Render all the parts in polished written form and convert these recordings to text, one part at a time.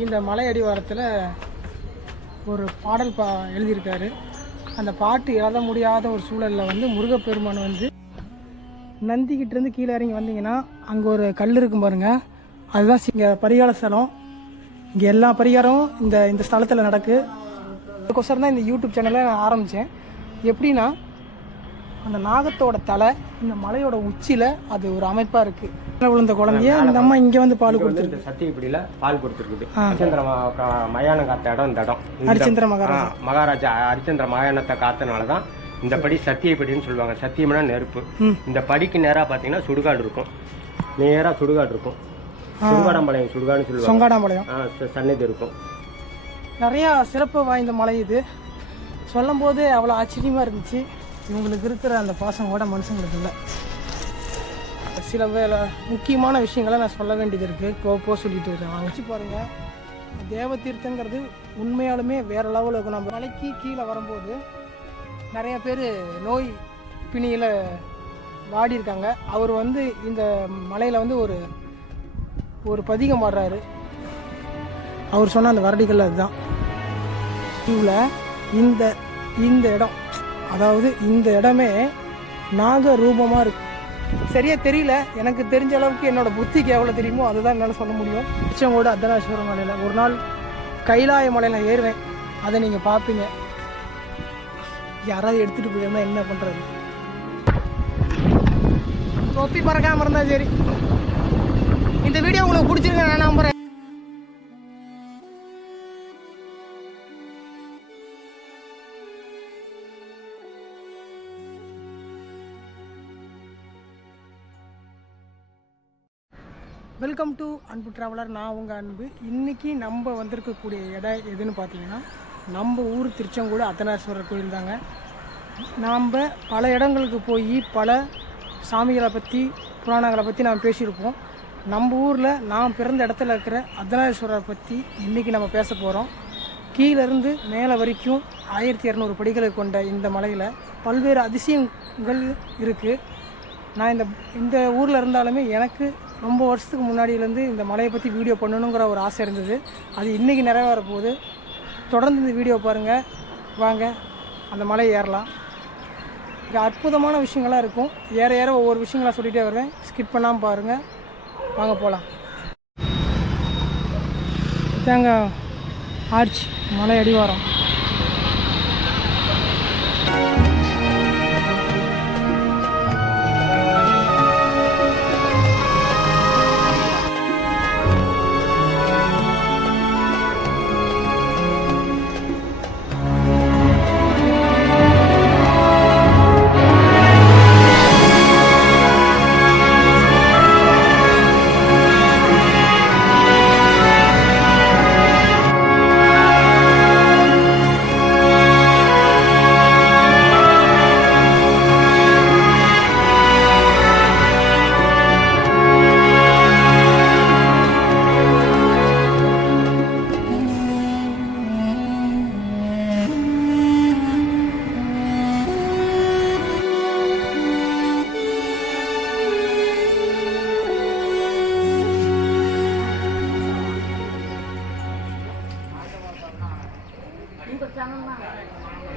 இந்த மலை அடிவாரத்தில் ஒரு பாடல் எழுதியிருக்காரு. அந்த பாட்டு எழுத முடியாத ஒரு சூழலில் வந்து முருகப்பெருமான் வந்து நந்திக்கிட்டேருந்து கீழே இறங்கி வந்தீங்கன்னா அங்கே ஒரு கல் இருக்கும் பாருங்கள், அதுதான் இங்கே பரிகார ஸ்தலம். இங்கே எல்லா பரிகாரமும் இந்த ஸ்தலத்தில் நடக்கு. அதுக்கோசரம் தான் இந்த யூடியூப் சேனலை நான் ஆரம்பித்தேன். எப்படின்னா, அந்த நாகத்தோட தலை இந்த மலையோட உச்சியில் அது ஒரு அமைப்பாக இருக்குது. விழுந்த குழந்தைய இந்த அம்மா இங்கே வந்து பால் கொடுத்துருக்கு. சத்தியப்படியில் பால் கொடுத்துருக்குது. ஹரிச்சந்திர மயானம் காத்த இடம் இந்த இடம். ஹரிச்சந்திர மகாராஜா ஹரிச்சந்திர மயானத்தை காத்தனால தான் இந்த படி சத்தியப்படின்னு சொல்லுவாங்க. சத்தியம்னா நெருப்பு. இந்த படிக்கு நேராக பார்த்தீங்கன்னா சுடுகாடு இருக்கும். நேராக சுடுகாடு இருக்கும். சுடுகாடாம்பாளையம் சுடுகாடுன்னு சொல்லுவாங்க. சொங்காடாம்பாளையம் சன்னதி இருக்கும். நிறையா சிறப்பு வாய்ந்த மலை இது. சொல்லும் போது அவ்வளோ ஆச்சரியமாக இருந்துச்சு. இவங்களுக்கு இருக்கிற அந்த பாசம் கூட மனுஷங்களுக்கு இல்லை. சில முக்கியமான விஷயங்களை நான் சொல்ல வேண்டியது இருக்குது. போக சொல்லிட்டு இருக்கேன். வச்சு பாருங்கள், தேவ தீர்த்தங்கிறது உண்மையாலுமே வேறு லெவலில் இருக்கும். நம்ம மலைக்கு கீழே வரும்போது நிறைய பேர் நோய் பிணியில் வாடி இருக்காங்க. அவர் வந்து இந்த மலையில் வந்து ஒரு பதிகம் ஆடுறாரு. அவர் சொன்ன அந்த வரடிகள் அதுதான். இதில் இந்த இடம், அதாவது இந்த இடமே நாக ரூபமாக இருக்கு. சரியா தெரியல, எனக்கு தெரிஞ்ச அளவுக்கு என்னோட புத்திக்கு எவ்வளோ தெரியுமோ அதுதான் என்னால் சொல்ல முடியும். திருச்செங்கோடு அர்த்தநாரீஸ்வரர் மலையில் ஒரு நாள் கைலாய மலையில் ஏறுவேன். அதை நீங்கள் பார்ப்பீங்க. யாராவது எடுத்துகிட்டு போயிருந்தா என்ன பண்ணுறது? தொப்பி பறக்காமல் இருந்தால் சரி. இந்த வீடியோ உங்களுக்கு பிடிச்சிருக்கேன் நான் நம்புகிறேன். வெல்கம் டு அன்பு ட்ராவலர். நான் உங்கள் அன்பு. இன்றைக்கி நம்ம வந்திருக்கக்கூடிய இடம் எதுன்னு பார்த்தீங்கன்னா, நம்ம ஊர் திருச்செங்கோடு அர்த்தநாரீஸ்வரர் கோயில் தாங்க. நாம் பல இடங்களுக்கு போய் பல சாமிகளை பற்றி புராணங்களை பற்றி நாம் பேசியிருப்போம். நம்ம ஊரில் நான் பிறந்த இடத்துல இருக்கிற அர்த்தநாரீஸ்வரரை பற்றி இன்றைக்கி நம்ம பேச போகிறோம். கீழேருந்து மேலே வரைக்கும் 1200 படிகளை கொண்ட இந்த மலையில் பல்வேறு அதிசயங்கள் இருக்குது. நான் இந்த ஊரில் இருந்தாலுமே எனக்கு ரொம்ப வருஷத்துக்கு முன்னாடியிலேருந்து இந்த மலையை பற்றி வீடியோ பண்ணணுங்கிற ஒரு ஆசை இருந்தது. அது இன்றைக்கி நிறைவேற போகுது. தொடர்ந்து இந்த வீடியோ பாருங்கள். வாங்க அந்த மலையை ஏறலாம். இங்கே அற்புதமான விஷயங்களாக இருக்கும். ஏற ஒவ்வொரு விஷயங்களாக சொல்லிகிட்டே வருவேன். ஸ்கிப் பண்ணாமல் பாருங்கள். வாங்க போகலாம். தேங்காய் ஆர்ச் மலை அடிவாரம்.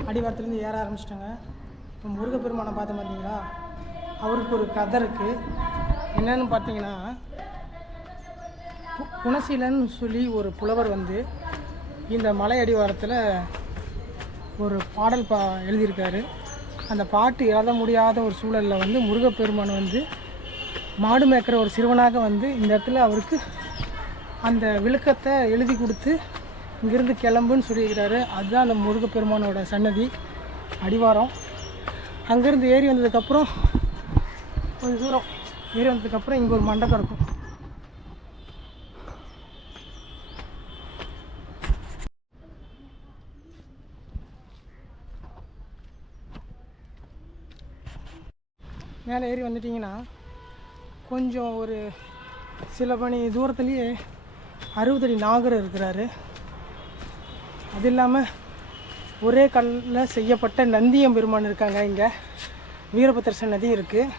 அடிவாரத்துலேருந்து ஏற ஆரம்பிச்சிட்டாங்க. இப்போ முருகப்பெருமானை பார்த்து பார்த்தீங்களா, அவருக்கு ஒரு கதை இருக்குது. என்னன்னு பார்த்தீங்கன்னா, குணசீலன்னு சொல்லி ஒரு புலவர் வந்து இந்த மலை அடிவாரத்தில் ஒரு பாடல் எழுதியிருக்காரு. அந்த பாட்டு எழுத முடியாத ஒரு சூழலில் வந்து முருகப்பெருமான் வந்து மாடு மேய்க்கிற ஒரு சிறுவனாக வந்து இந்த இடத்துல அவருக்கு அந்த விளக்கத்தை எழுதி கொடுத்து இங்கேருந்து கிளம்புன்னு சொல்லியிருக்கிறாரு. அதுதான் அந்த முருகப்பெருமானோட சன்னதி அடிவாரம். அங்கேருந்து ஏறி வந்ததுக்கப்புறம் கொஞ்சம் தூரம் ஏறி வந்ததுக்கப்புறம் இங்கே ஒரு மண்டபம் இருக்கும். மேலே ஏறி வந்துட்டிங்கன்னா கொஞ்சம் ஒரு சில மணி தூரத்துலேயே 60 அடி நாகர் இருக்கிறாரு. அது இல்லாமல் ஒரே கல்லில் செய்யப்பட்ட நந்தியம் பெருமான் இருக்காங்க. இங்கே வீரபத்திர சன்னதி இருக்குது.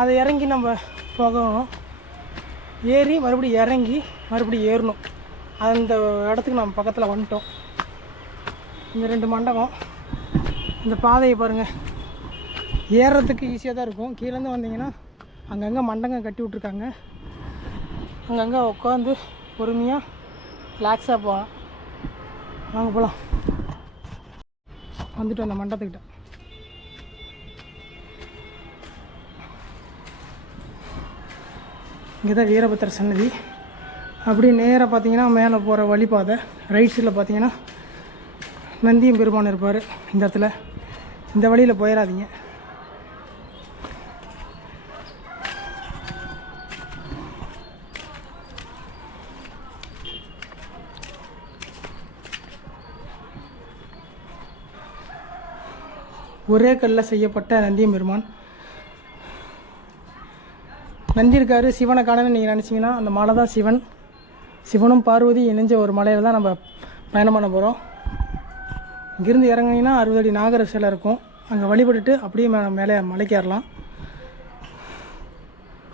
அதை இறங்கி நம்ம போகணும். ஏறி மறுபடியும் இறங்கி மறுபடியும் ஏறணும். அந்த இடத்துக்கு நம்ம பக்கத்தில் வந்துட்டோம். இந்த 2 மண்டபம், இந்த பாதையை பாருங்கள், ஏறுறதுக்கு ஈஸியாக தான் இருக்கும். கீழேருந்து வந்தீங்கன்னா அங்கங்கே மண்டபம் கட்டி விட்ருக்காங்க. அங்கங்கே உட்காந்து பொறுமையாக ரிலாக்ஸாக போகலாம். வாங்க போகலாம். வந்துட்டு அந்த மண்டபத்துக்கிட்ட இங்கே தான் வீரபத்திர சன்னதி. அப்படியே நேராக பார்த்தீங்கன்னா மேலே போகிற வழிபாதை. ரைட் சைடில் பார்த்தீங்கன்னா நந்தியம் பெருமான் இருப்பார். இந்த இடத்துல இந்த வழியில் போயிடாதீங்க. ஒரே கல்லில் செய்யப்பட்ட நந்தியம் பெருமான். நந்தி இருக்காரு. சிவனை காணன்னு நீங்கள் நினச்சிங்கன்னா அந்த மலை தான் சிவன். சிவனும் பார்வதி இணைஞ்ச ஒரு மலையில் தான் நம்ம பயணம் பண்ண போகிறோம். இங்கேருந்து இறங்கினீங்கன்னா 60 அடி நாகர சிலை இருக்கும். அங்கே வழிபட்டுட்டு அப்படியே மேலே மலைக்கு ஏறலாம்.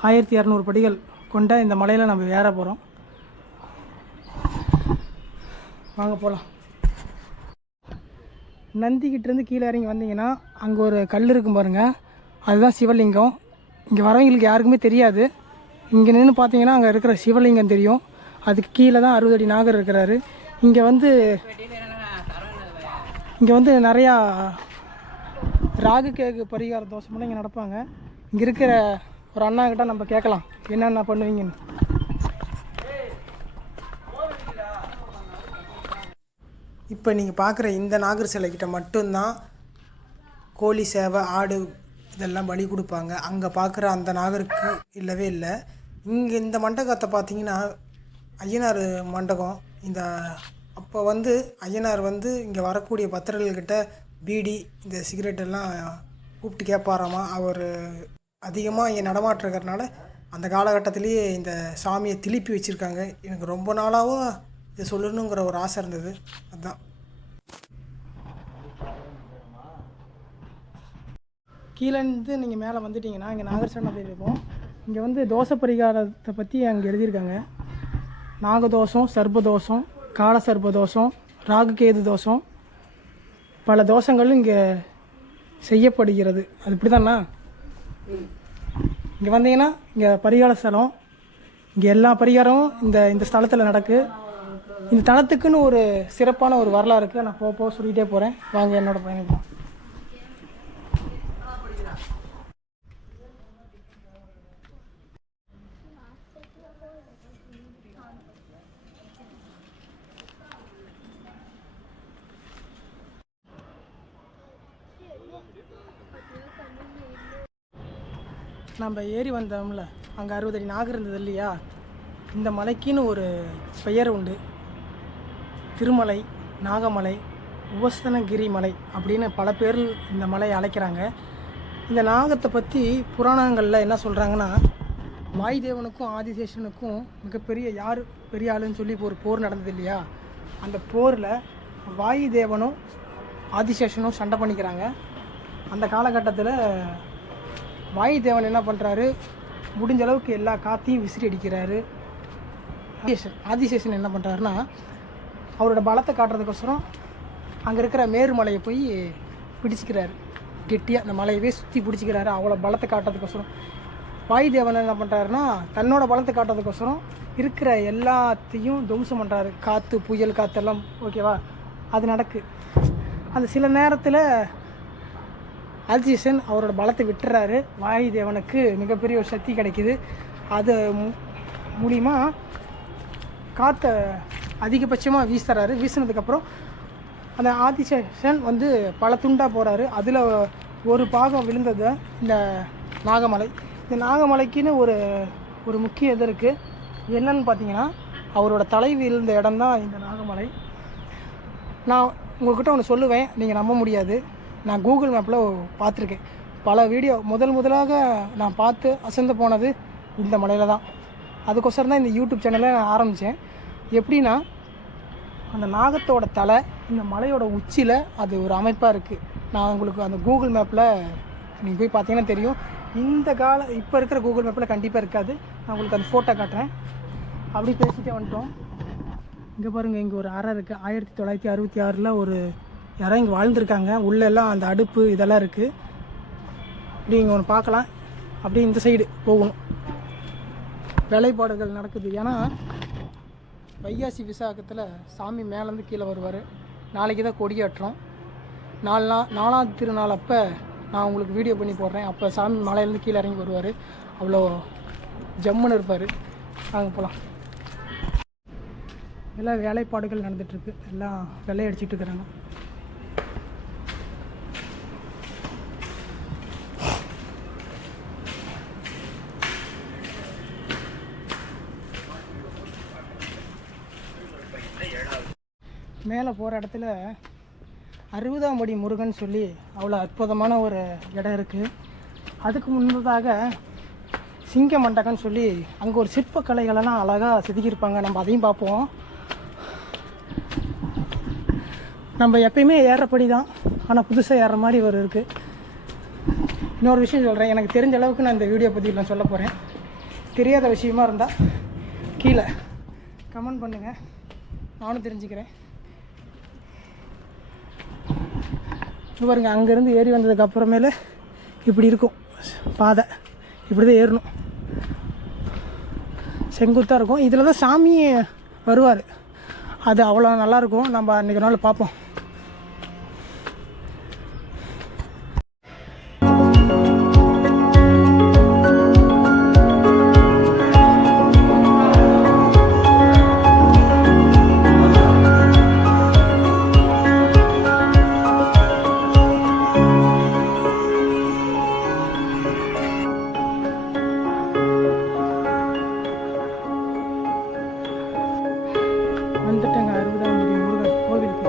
1200 படிகள் கொண்ட இந்த மலையில் நம்ம ஏற போகிறோம். வாங்க போகலாம். நந்திக்கிட்டேருந்து கீழே இறங்கி வந்தீங்கன்னா அங்கே ஒரு கல் இருக்கும் பாருங்கள், அதுதான் சிவலிங்கம். இங்கே வரவங்களுக்கு யாருக்குமே தெரியாது. இங்கே நின்று பார்த்தீங்கன்னா அங்கே இருக்கிற சிவலிங்கம் தெரியும். அதுக்கு கீழே தான் 60 அடி நாகர் இருக்கிறாரு. இங்கே வந்து நிறையா ராகு கேக்கு பரிகார தோஷமெல்லாம் இங்கே நடப்பாங்க. இங்கே இருக்கிற ஒரு அண்ணாக்கிட்ட நம்ம கேட்கலாம் என்னென்ன பண்ணுவீங்கன்னு. இப்போ நீங்கள் பார்க்குற இந்த நாகர் சிலைக்கிட்ட மட்டும்தான் கோழி சேவை, ஆடு இதெல்லாம் பலி கொடுப்பாங்க. அங்கே பார்க்குற அந்த நாகருக்கு இல்லவே இல்லை. இங்கே இந்த மண்டபத்தை பார்த்தீங்கன்னா ஐயனார் மண்டபம். இந்த அப்போ வந்து ஐயனார் வந்து இங்கே வரக்கூடிய பக்தர்கள்கிட்ட பீடி, இந்த சிகரெட் எல்லாம் கூப்பிட்டு கேட்பாராமா. அவர் அதிகமாக இங்கே நடமாட்டம் இருக்கிறனால அந்த காலகட்டத்திலேயே இந்த சாமியை திருப்பி வச்சுருக்காங்க. எனக்கு ரொம்ப நாளாகவும் இதை சொல்லணுங்கிற ஒரு ஆசை இருந்தது. அதுதான். கீழேருந்து நீங்கள் மேலே வந்துட்டிங்கன்னா இங்கே நாகர்சனத்தில் இருக்கும். இங்கே வந்து தோஷ பரிகாரத்தை பற்றி அங்கே எழுதியிருக்காங்க. நாகதோஷம், சர்ப்பதோஷம், கால சர்ப்பதோஷம், ராகு கேது தோஷம், பல தோஷங்களும் இங்கே செய்யப்படுகிறது. அது இப்படி தானா? இங்கே வந்தீங்கன்னா இங்கே பரிகார ஸ்தலம். இங்கே எல்லா பரிகாரமும் இந்த ஸ்தலத்தில் நடக்கு. இந்த தலத்துக்குன்னு ஒரு சிறப்பான ஒரு வரலாறு இருக்குது. நான் போக சொல்லிகிட்டே போகிறேன். வாங்க என்னோடய பயணிக்கலாம். நம்ம ஏறி வந்தோம்ல, அங்கே 60 அடி நாகர் இருந்தது இல்லையா? இந்த மலைக்குன்னு ஒரு பெயர் உண்டு. திருமலை, நாகமலை, உபஸ்தனகிரி மலை அப்படின்னு பல பேர் இந்த மலையை அழைக்கிறாங்க. இந்த நாகத்தை பற்றி புராணங்களில் என்ன சொல்கிறாங்கன்னா, வாயுதேவனுக்கும் ஆதிசேஷனுக்கும் மிகப்பெரிய யார் பெரிய ஆளுன்னு சொல்லி ஒரு போர் நடந்தது இல்லையா? அந்த போரில் வாயுதேவனும் ஆதிசேஷனும் சண்டை பண்ணிக்கிறாங்க. அந்த காலகட்டத்தில் வாயுதேவன் என்ன பண்ணுறாரு, முடிஞ்ச அளவுக்கு எல்லா காற்றையும் விசிறி அடிக்கிறாரு. ஆதிசேஷன் என்ன பண்ணுறாருன்னா, அவரோட பலத்தை காட்டுறதுக்கோசரம் அங்கே இருக்கிற மேருமலையை போய் பிடிச்சிக்கிறாரு. கெட்டியாக அந்த மலையவே சுற்றி பிடிச்சிக்கிறாரு. அவ்வளோ பலத்தை காட்டுறதுக்கோசரம் வாயுதேவன் என்ன பண்ணுறாருன்னா, தன்னோட பலத்தை காட்டுறதுக்கோசரம் இருக்கிற எல்லாத்தையும் துவம்சம் பண்ணுறாரு. காற்று, புயல் காற்றெல்லாம் ஓகேவா, அது நடக்கு. அந்த சில நேரத்தில் ஆதிசேஷன் அவரோட பலத்தை விட்டுறாரு. வாயுதேவனுக்கு மிகப்பெரிய ஒரு சக்தி கிடைக்கிது. அது மூலிமா காற்றை அதிகபட்சமாக வீசுறாரு. வீசினதுக்கப்புறம் அந்த ஆதிசேஷன் வந்து பல துண்டாக போகிறாரு. அதில் ஒரு பாகம் விழுந்தது இந்த நாகமலை. இந்த நாகமலைக்குன்னு ஒரு முக்கிய இது இருக்குது. என்னன்னு பார்த்தீங்கன்னா, அவரோட தலை விழுந்த இடம் தான் இந்த நாகமலை. நான் உங்கள்கிட்ட ஒன்று சொல்லுவேன், நீங்கள் நம்ப முடியாது. நான் கூகுள் மேப்பில் பார்த்துருக்கேன். பல வீடியோ முதலாக நான் பார்த்து அசந்து போனது இந்த மலையில் தான். அதுக்கோசரம் தான் இந்த யூடியூப் சேனலை நான் ஆரம்பித்தேன். எப்படின்னா, அந்த நாகத்தோட தலை இந்த மலையோட உச்சியில் அது ஒரு அமைப்பாக இருக்குது. நான் உங்களுக்கு அந்த கூகுள் மேப்பில் நீங்கள் போய் பார்த்தீங்கன்னா தெரியும். இப்போ இருக்கிற கூகுள் மேப்பில் கண்டிப்பாக இருக்காது. நான் உங்களுக்கு அந்த ஃபோட்டோ காட்டுறேன். அப்படி பேசிகிட்டே வந்துட்டோம். இங்கே பாருங்கள், இங்கே ஒரு அறை இருக்குது. 1966 ஒரு யாரும் இங்கே வாழ்ந்துருக்காங்க. உள்ளெல்லாம் அந்த அடுப்பு இதெல்லாம் இருக்குது. இப்படி இங்கே ஒன்று பார்க்கலாம். அப்படி இந்த சைடு போகணும். வேலைப்பாடுகள் நடக்குது. ஏன்னா வைகாசி விசாகத்தில் சாமி மேலேருந்து கீழே வருவார். நாளைக்கு தான் கொடியேற்றம். 4ஆம் திருநாள் அப்போ நான் உங்களுக்கு வீடியோ பண்ணி போடுறேன். அப்போ சாமி மலையிலேருந்து கீழே இறங்கி வருவார். அவ்வளோ ஜம்முன்னு இருப்பார். அங்கே போகலாம். எல்லாம் வேலைப்பாடுகள் நடந்துகிட்ருக்கு. எல்லாம் வெள்ளை அடிச்சிட்டு இருக்கிறாங்க. மேலே போகிற இடத்துல 60ஆம் படி முருகன் சொல்லி அவ்வளோ அற்புதமான ஒரு இடம் இருக்குது. அதுக்கு முன்னதாக சிங்க மண்டகம்னு சொல்லி அங்கே ஒரு சிற்பக்கலைகளெல்லாம் அழகாக செதுக்கியிருப்பாங்க. நம்ம அதையும் பார்ப்போம். நம்ம எப்பயுமே ஏறப்படி தான், ஆனால் புதுசாக ஏறுற மாதிரி ஒரு இருக்குது. இன்னொரு விஷயம் சொல்கிறேன். எனக்கு தெரிஞ்ச அளவுக்கு நான் இந்த வீடியோ பற்றி நான் சொல்ல போகிறேன். தெரியாத விஷயமா இருந்தால் கீழே கமெண்ட் பண்ணுங்கள், நானும் தெரிஞ்சுக்கிறேன். பாருங்க, அங்கேருந்து ஏறி வந்ததுக்கு அப்புறமேல இப்படி இருக்கும் பாதை. இப்படி தான் ஏறணும். செங்குத்தாக இருக்கும். இதில் தான் சாமி வருவார். அது அவ்வளோ நல்லாயிருக்கும். நம்ம அன்றைக்கி நாள் பார்ப்போம். வந்துட்டேங்க 60ஆம் படி முருகன் கோவிலுக்கு.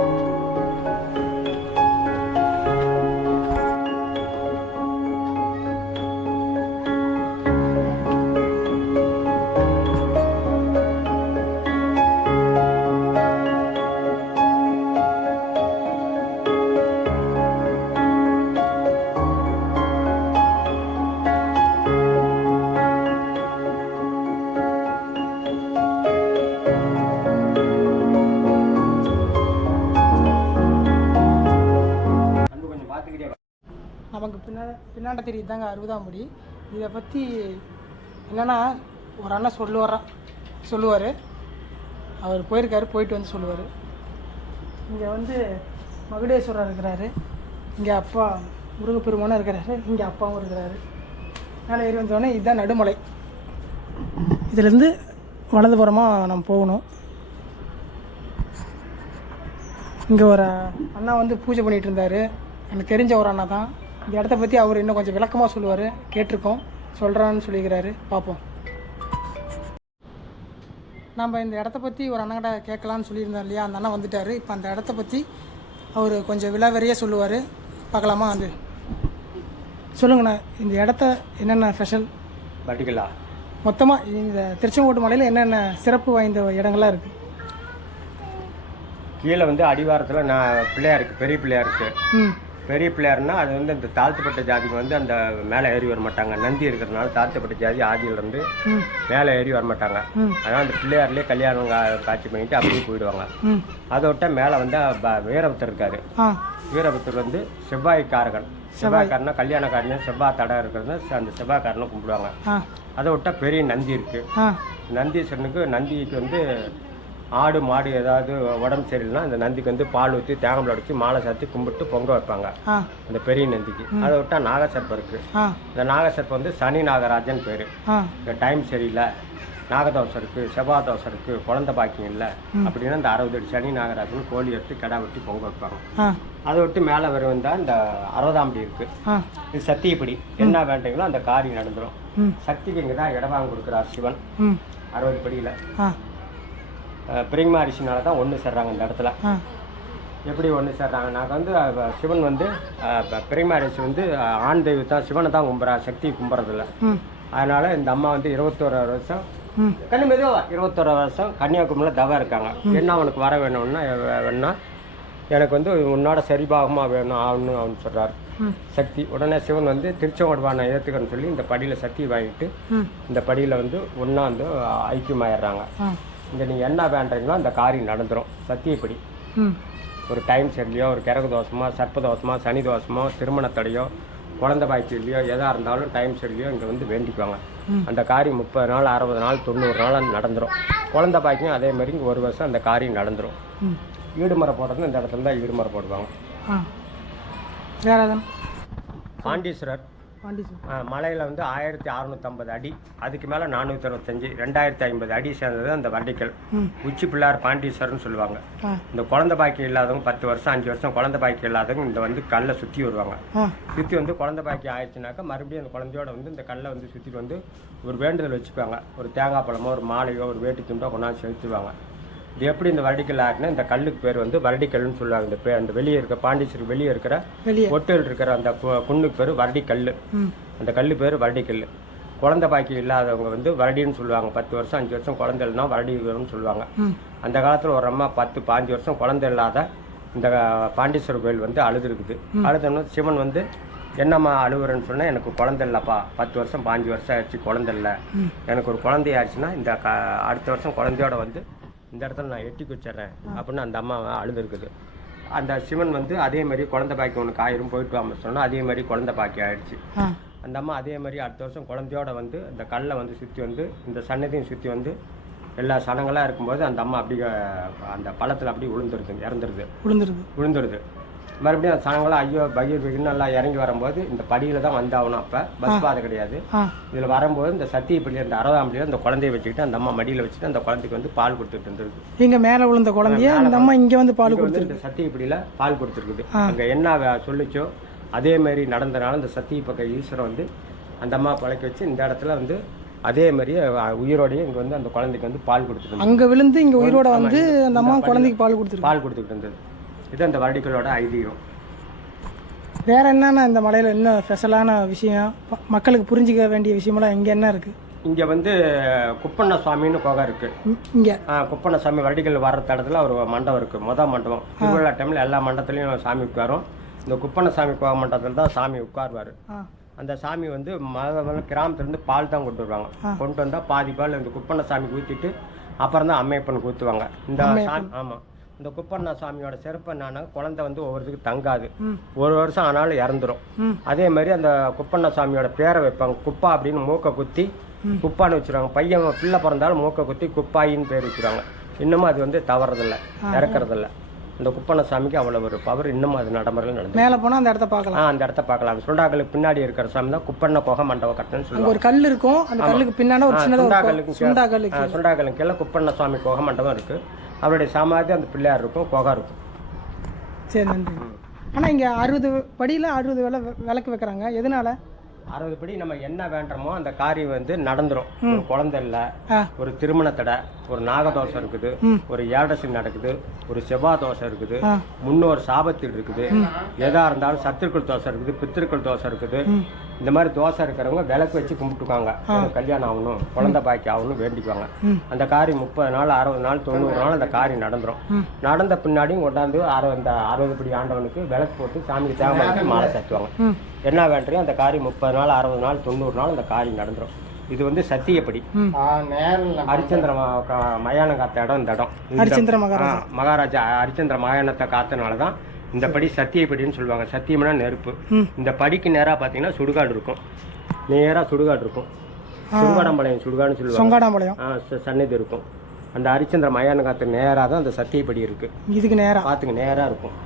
நமக்கு பின்னாண்ட தெரியுது தாங்க 60ஆம் படி. இதை பற்றி என்னென்னா, ஒரு அண்ணன் சொல்லுவார். அவர் போயிருக்காரு, போயிட்டு வந்து சொல்லுவார். இங்கே வந்து மகுடேஸ்வரர் இருக்கிறாரு. இங்கே அப்பா முருகப்பெருமானும் இருக்கிறாரு. இங்கே அப்பாவும் இருக்கிறாரு. மேலே ஏறி வந்தோடனே இதுதான் நடுமலை. இதுலேருந்து வலதுபுறமாக நம்ம போகணும். இங்கே ஒரு அண்ணா வந்து பூஜை பண்ணிகிட்டு இருந்தார். எனக்கு தெரிஞ்ச ஒரு அண்ணா தான். இந்த இடத்த பற்றி அவர் இன்னும் கொஞ்சம் விளக்கமாக சொல்லுவார். கேட்டிருக்கோம், சொல்கிறான்னு சொல்லிக்கிறாரு. பார்ப்போம். நம்ம இந்த இடத்த பற்றி ஒரு அண்ணங்கிட்ட கேட்கலான்னு சொல்லியிருந்தோம் இல்லையா, அந்த அண்ணா வந்துட்டார். இப்போ அந்த இடத்த பற்றி அவர் கொஞ்சம் விலாவரியாக சொல்லுவார். பார்க்கலாமா? அது சொல்லுங்கண்ணா. இந்த இடத்த என்னென்ன ஸ்பெஷல் பட்டிகளா மொத்தமாக இந்த திருச்செங்கோட்டு மலையில் என்னென்ன சிறப்பு வாய்ந்த இடங்கள்லாம் இருக்குது? கீழே வந்து அடிவாரத்தில் பிள்ளையார் இருக்குது, பெரிய பிள்ளையார் இருக்குது. பெரிய பிள்ளையார்னா அது வந்து இந்த தாழ்த்தப்பட்ட ஜாதிக்கு வந்து அந்த மேலே ஏறி வர மாட்டாங்க. நந்தி இருக்கிறதுனால தாழ்த்தப்பட்ட ஜாதி ஆதியிலேருந்து மேலே ஏறி வர மாட்டாங்க. அதனால் அந்த பிள்ளையார்லேயே கல்யாணம் காட்சி பண்ணிட்டு அப்படியே போயிடுவாங்க. அதை விட்ட மேலே வந்து வீரபுத்தர் இருக்காரு. வீரபுத்தர் வந்து செவ்வாய்க்காரகன். செவ்வாய்க்காரனா கல்யாணக்காரன். செவ்வாய் தடை இருக்கிறது அந்த செவ்வாய்க்காரனை கும்பிடுவாங்க. அதை விட்டா பெரிய நந்தி இருக்குது. நந்தீஸ்வரனுக்கு நந்திக்கு வந்து ஆடு மாடு ஏதாவது உடம்பு சரியில்லைன்னா அந்த நந்திக்கு வந்து பால் ஊற்றி தேங்காய் உடைச்சி மாலை சாத்தி கும்பிட்டு பொங்க வைப்பாங்க அந்த பெரிய நந்திக்கு. அதை விட்டா நாகசர்ப்பம் இருக்கு. இந்த நாகசர்ப்பம் வந்து சனி நாகராஜன் பேரு. இந்த டைம் சரியில்லை, நாகதோஷம் இருக்கு, செவ்வாய் தோஷம் இருக்கு, குழந்தை பாக்கியம் இல்லை அப்படின்னா இந்த 60 அடி சனி நாகராஜன் கோழி எடுத்து கிடா வெட்டி பொங்க வைப்பாங்க. அதை விட்டு மேலே வரும் வந்தா இந்த 60ஆம் படி இருக்கு. இது சத்தியப்படி. என்ன வேண்டீங்களோ அந்த காரியம் நடந்துடும். சக்திக்கு இங்கே தான் இடம் வாங்கி கொடுக்குறார் சிவன் 60 படியில். பிரிங்கமா அரிசினால தான் ஒன்று சேர்றாங்க இந்த இடத்துல. எப்படி ஒன்று சேர்றாங்கனாக்க வந்து சிவன் வந்து பிரிங்கமா அரிசி வந்து ஆண் தெய்வத்தான் சிவனை தான் கும்புறா, சக்தியை கும்புறதில்ல. அதனால இந்த அம்மா வந்து 21 வருஷம் கண்ணு மெதுவா 21 வருஷம் கன்னியாகுமரியில் தவம் இருக்காங்க. என்ன அவனுக்கு வர வேணும்னா எனக்கு வந்து உன்னோட சரிபாகமாக வேணும் ஆகணும் அப்படின்னு சொல்கிறார் சக்தி. உடனே சிவன் வந்து திருச்செங்கோடுவானை ஏற்றுக்கன்னு சொல்லி இந்த படியில் சக்தி வாங்கிட்டு இந்த படியில் வந்து ஒன்றா வந்து ஐக்கியமாயிடுறாங்க. இங்கே நீங்கள் என்ன வேண்டுறீங்களோ அந்த காரியம் நடந்துடும் சத்தியப்படி. ம். ஒரு டைம் சரிலையோ, ஒரு கிழக்கு தோஷமோ, சர்ப்ப தோஷமோ, சனி தோஷமோ, திருமண தடையோ, குழந்தை பாய்ச்சிலையோ, எதாக இருந்தாலும் டைம் சரிலையோ இங்கே வந்து வேண்டிக்குவாங்க. அந்த காரியம் 30 நாள், 60 நாள், 90 நாள் நடந்துடும். குழந்தை பாய்க்கும் அதே மாதிரி இங்கே 1 வருஷம் அந்த காரியம் நடந்துடும். ஈடுமறை போடுறது இந்த இடத்துல தான் ஈடுமறை போடுவாங்க. வேறு எதுவும் பாண்டீஸ்வரர் மலையில் வந்து 1650 அடி, அதுக்கு மேலே 465, 2050 அடி சேர்ந்தது அந்த வர்டிக்கல். உச்சி பிள்ளார் பாண்டீஸ்வரர்னு சொல்லுவாங்க. இந்த குழந்தை பாக்கியம் இல்லாதவங்க 10 வருஷம் 5 வருஷம் குழந்தை பாக்கியம் இல்லாதவங்க இந்த வந்து கல்லை சுற்றி வருவாங்க. சுற்றி வந்து குழந்தை பாக்கியம் ஆயிடுச்சுனாக்கா மறுபடியும் அந்த குழந்தையோட வந்து இந்த கல்லை வந்து சுற்றிட்டு வந்து ஒரு வேண்டுதல் வச்சுப்பாங்க. ஒரு தேங்காய் பழமோ, ஒரு மாலையோ, ஒரு வேட்டி துண்டோ கொண்டாந்து செலுத்துவாங்க. இது எப்படி இந்த வர்டிக்கல் ஆகுனா, இந்த கல்லுக்கு பேர் வந்து வர்டிக்கல்னு சொல்லுவாங்க. இந்த அந்த வெளியே இருக்க பாண்டீஸ்வரர் வெளியே இருக்கிற ஒட்டில் இருக்கிற அந்த குண்ணுக்கு பேர் வர்டிக்கல். அந்த கல் பேர் வர்டிக்கல். குழந்தை பாக்கி இல்லாதவங்க வந்து வரடின்னு சொல்லுவாங்க. 10 வருஷம் 5 வருஷம் குழந்தை இல்லைனா வரடின்னு சொல்லுவாங்க. அந்த காலத்தில் ஒரு அம்மா 10-15 வருஷம் குழந்தை இல்லாத இந்த பாண்டீஸ்வரர் கோயில் வந்து அழுதுருக்குது. அழுதுன்னு சிவன் வந்து என்னம்மா அழுவுறேன்னு சொன்னால், எனக்கு குழந்தை இல்லைப்பா, 10 வருஷம் 15 வருஷம் ஆயிடுச்சு குழந்தை இல்லை, எனக்கு ஒரு குழந்தை ஆயிடுச்சுன்னா இந்த அடுத்த வருஷம் குழந்தையோட வந்து இந்த இடத்துல நான் எட்டி குச்சிட்றேன் அப்படின்னு அந்த அம்மா அழுதுருக்குது. அந்த சிவன் வந்து அதே மாதிரி குழந்தை பாக்கி உனக்கு ஆயிரம் போயிட்டு வாங்க சொன்னால் அதே மாதிரி குழந்தை பாக்கி ஆயிடுச்சு. அந்த அம்மா அதே மாதிரி அடுத்த வருஷம் குழந்தையோட வந்து இந்த கல்லை வந்து சுற்றி வந்து இந்த சன்னதியும் சுற்றி வந்து எல்லா சனங்களாக இருக்கும்போது அந்த அம்மா அப்படி அந்த பள்ளத்தில் அப்படி விழுந்துருது. மறுபடியும் அந்த சனங்களாம் ஐயோ பகீர் எல்லாம் இறங்கி வரும்போது இந்த படியில் தான் வந்தாகணும். அப்போ பஸ் பாதை கிடையாது. இதில் வரும்போது இந்த சத்தியப்பள்ளி அந்த 60ஆம் படியில் அந்த குழந்தைய வச்சுக்கிட்டு அந்த அம்மா மடியில் வச்சுட்டு அந்த குழந்தைக்கு வந்து பால் கொடுத்துட்டு இருந்திருக்கு. இங்கே மேலே விழுந்த குழந்தைய அந்த அம்மா இங்கே வந்து பால் கொடுத்து இந்த சத்தியப்பள்ளியில் பால் கொடுத்துருக்குது. அங்கே என்ன சொல்லிச்சோ அதே மாதிரி நடந்தனால இந்த சத்திய பக்கம் ஈஸ்வரன் வந்து அந்த அம்மா பழக்க வச்சு இந்த இடத்துல வந்து அதே மாதிரி உயிரோடையே இங்கே வந்து அந்த குழந்தைக்கு வந்து பால் கொடுத்துட்டு அங்கே விழுந்து இங்கே உயிரோட வந்து அந்த அம்மா குழந்தைக்கு பால் கொடுத்துட்டு இருந்தது. இது அந்த வர்டிக்கலோட ஐதீகம். வேற என்னன்னா இந்த மலையில் என்ன ஸ்பெஷலான விஷயம், மக்களுக்கு புரிஞ்சிக்க வேண்டிய விஷயமெல்லாம் இங்கே என்ன இருக்குது? இங்கே வந்து குப்பண்ண சுவாமின்னு கோகம் இருக்குது. இங்கே குப்பண்ண சுவாமி வர்டிக்கல் வர்ற இடத்துல ஒரு மண்டபம் இருக்குது. மண்டபம் திருவிழா டைமில் எல்லா மண்டபத்துலேயும் சாமி உட்காரும். இந்த குப்பண்ண சாமி கோக மண்டபத்தில் தான் சாமி உட்காருவார். அந்த சாமி வந்து கிராமத்துலேருந்து பால் தான் கொண்டு வருவாங்க. கொண்டு வந்தால் பாதி பால் இந்த குப்பண்ண சாமிக்கு ஊற்றிட்டு அப்புறம் தான் அம்மையப்பனுக்கு ஊற்றுவாங்க. இந்த சாமி ஆமாம், இந்த குப்பண்ண சாமியோட சிறப்பு என்னன்னா, குழந்தை வந்து ஒவ்வொருத்துக்கு தங்காது. 1 வருஷம் ஆனாலும் இறந்துடும். அதே மாதிரி அந்த குப்பண்ண சாமியோட பேரை வைப்பாங்க. குப்பா அப்படின்னு மூக்கை குத்தி குப்பான்னு வச்சுருவாங்க. பையன் பிள்ளை பிறந்தாலும் மூக்கை குத்தி குப்பாயின்னு பேர் வச்சுருவாங்க. இன்னமும் அது வந்து தவறதில்லை, இறக்குறதில்ல. இந்த குப்பண்ண சாமிக்கு அவ்வளோ ஒரு பவர் இன்னமும் அது நடைமுறையில் நடந்து. மேலே போனால் அந்த இடத்த பார்க்கலாம். அந்த இடத்த பார்க்கலாம். சுண்டாக்கலுக்கு பின்னாடி இருக்கிற சாமி தான் குப்பண்ண கோக மண்டபம் கட்டணும்னு சொல்லுவாங்க. ஒரு கல் இருக்கும், அந்த கல்லுக்கு பின்னாடி ஒரு சுண்டாக்கலுக்கு கீழே குப்பண்ண சுவாமி கோக மண்டபம் இருக்குது. அவருடைய சமாதி அந்த பிள்ளையார் இருக்கும், கோகா இருக்கும். சரி, நன்றி. ஆனால் இங்கே 60 படியில் 60 விளக்கு வைக்கிறாங்க. எதனால? 60 படி நம்ம என்ன வேண்டுறோமோ அந்த காரியம் வந்து நடந்துரும். ஒரு குழந்தை இல்லை, ஒரு திருமண தடை, ஒரு நாகதோஷம் இருக்குது, ஒரு ஏடசி நடக்குது, ஒரு செவ்வாய் தோஷம் இருக்குது, முன்னோர் சாபத்தில் இருக்குது, எதா இருந்தாலும் சத்துருக்கள் தோஷம் இருக்குது, பித்திருக்கள் தோஷம் இருக்குது. இந்த மாதிரி தோசை இருக்கிறவங்க விளக்கு வச்சு கும்பிட்டுக்காங்க. கல்யாணம் ஆகணும், குழந்தை பாக்கி ஆகணும் வேண்டிக்குவாங்க. அந்த காரியம் 30 நாள் 60 நாள் 90 நாள் அந்த காரியம் நடந்துரும். நடந்த பின்னாடியும் கொண்டாந்து அந்த 60 படி ஆண்டவனுக்கு விளக்கு போட்டு சாமிக்கு தேவை மாலை சாத்துவாங்க. என்ன வேண்டியும் அந்த காரியம் 30 நாள் 60 நாள் 90 நாள் அந்த காரியம் நடந்துரும். இது வந்து சத்தியப்படி. ஹரிச்சந்திர மயானம் காத்த இடம் இந்த இடம். மகாராஜா ஹரிச்சந்திர மயானத்தை காத்தனால தான் இந்த படி சத்தியப்படின்னு சொல்லுவாங்க. சத்தியம்னா நெருப்பு. இந்த படிக்கு நேராக பார்த்தீங்கன்னா சுடுகாடு இருக்கும். நேராக சுடுகாடு இருக்கும். சுடுகாடம்பாளையம் சுடுகாடுன்னு சொல்லுவாங்க. சன்னதி இருக்கும். அந்த ஹரிச்சந்திர மயான காத்து நேராக தான் அந்த சத்தியப்படி இருக்கு. இதுக்கு நேராக பார்த்துங்க, நேராக இருக்கும்.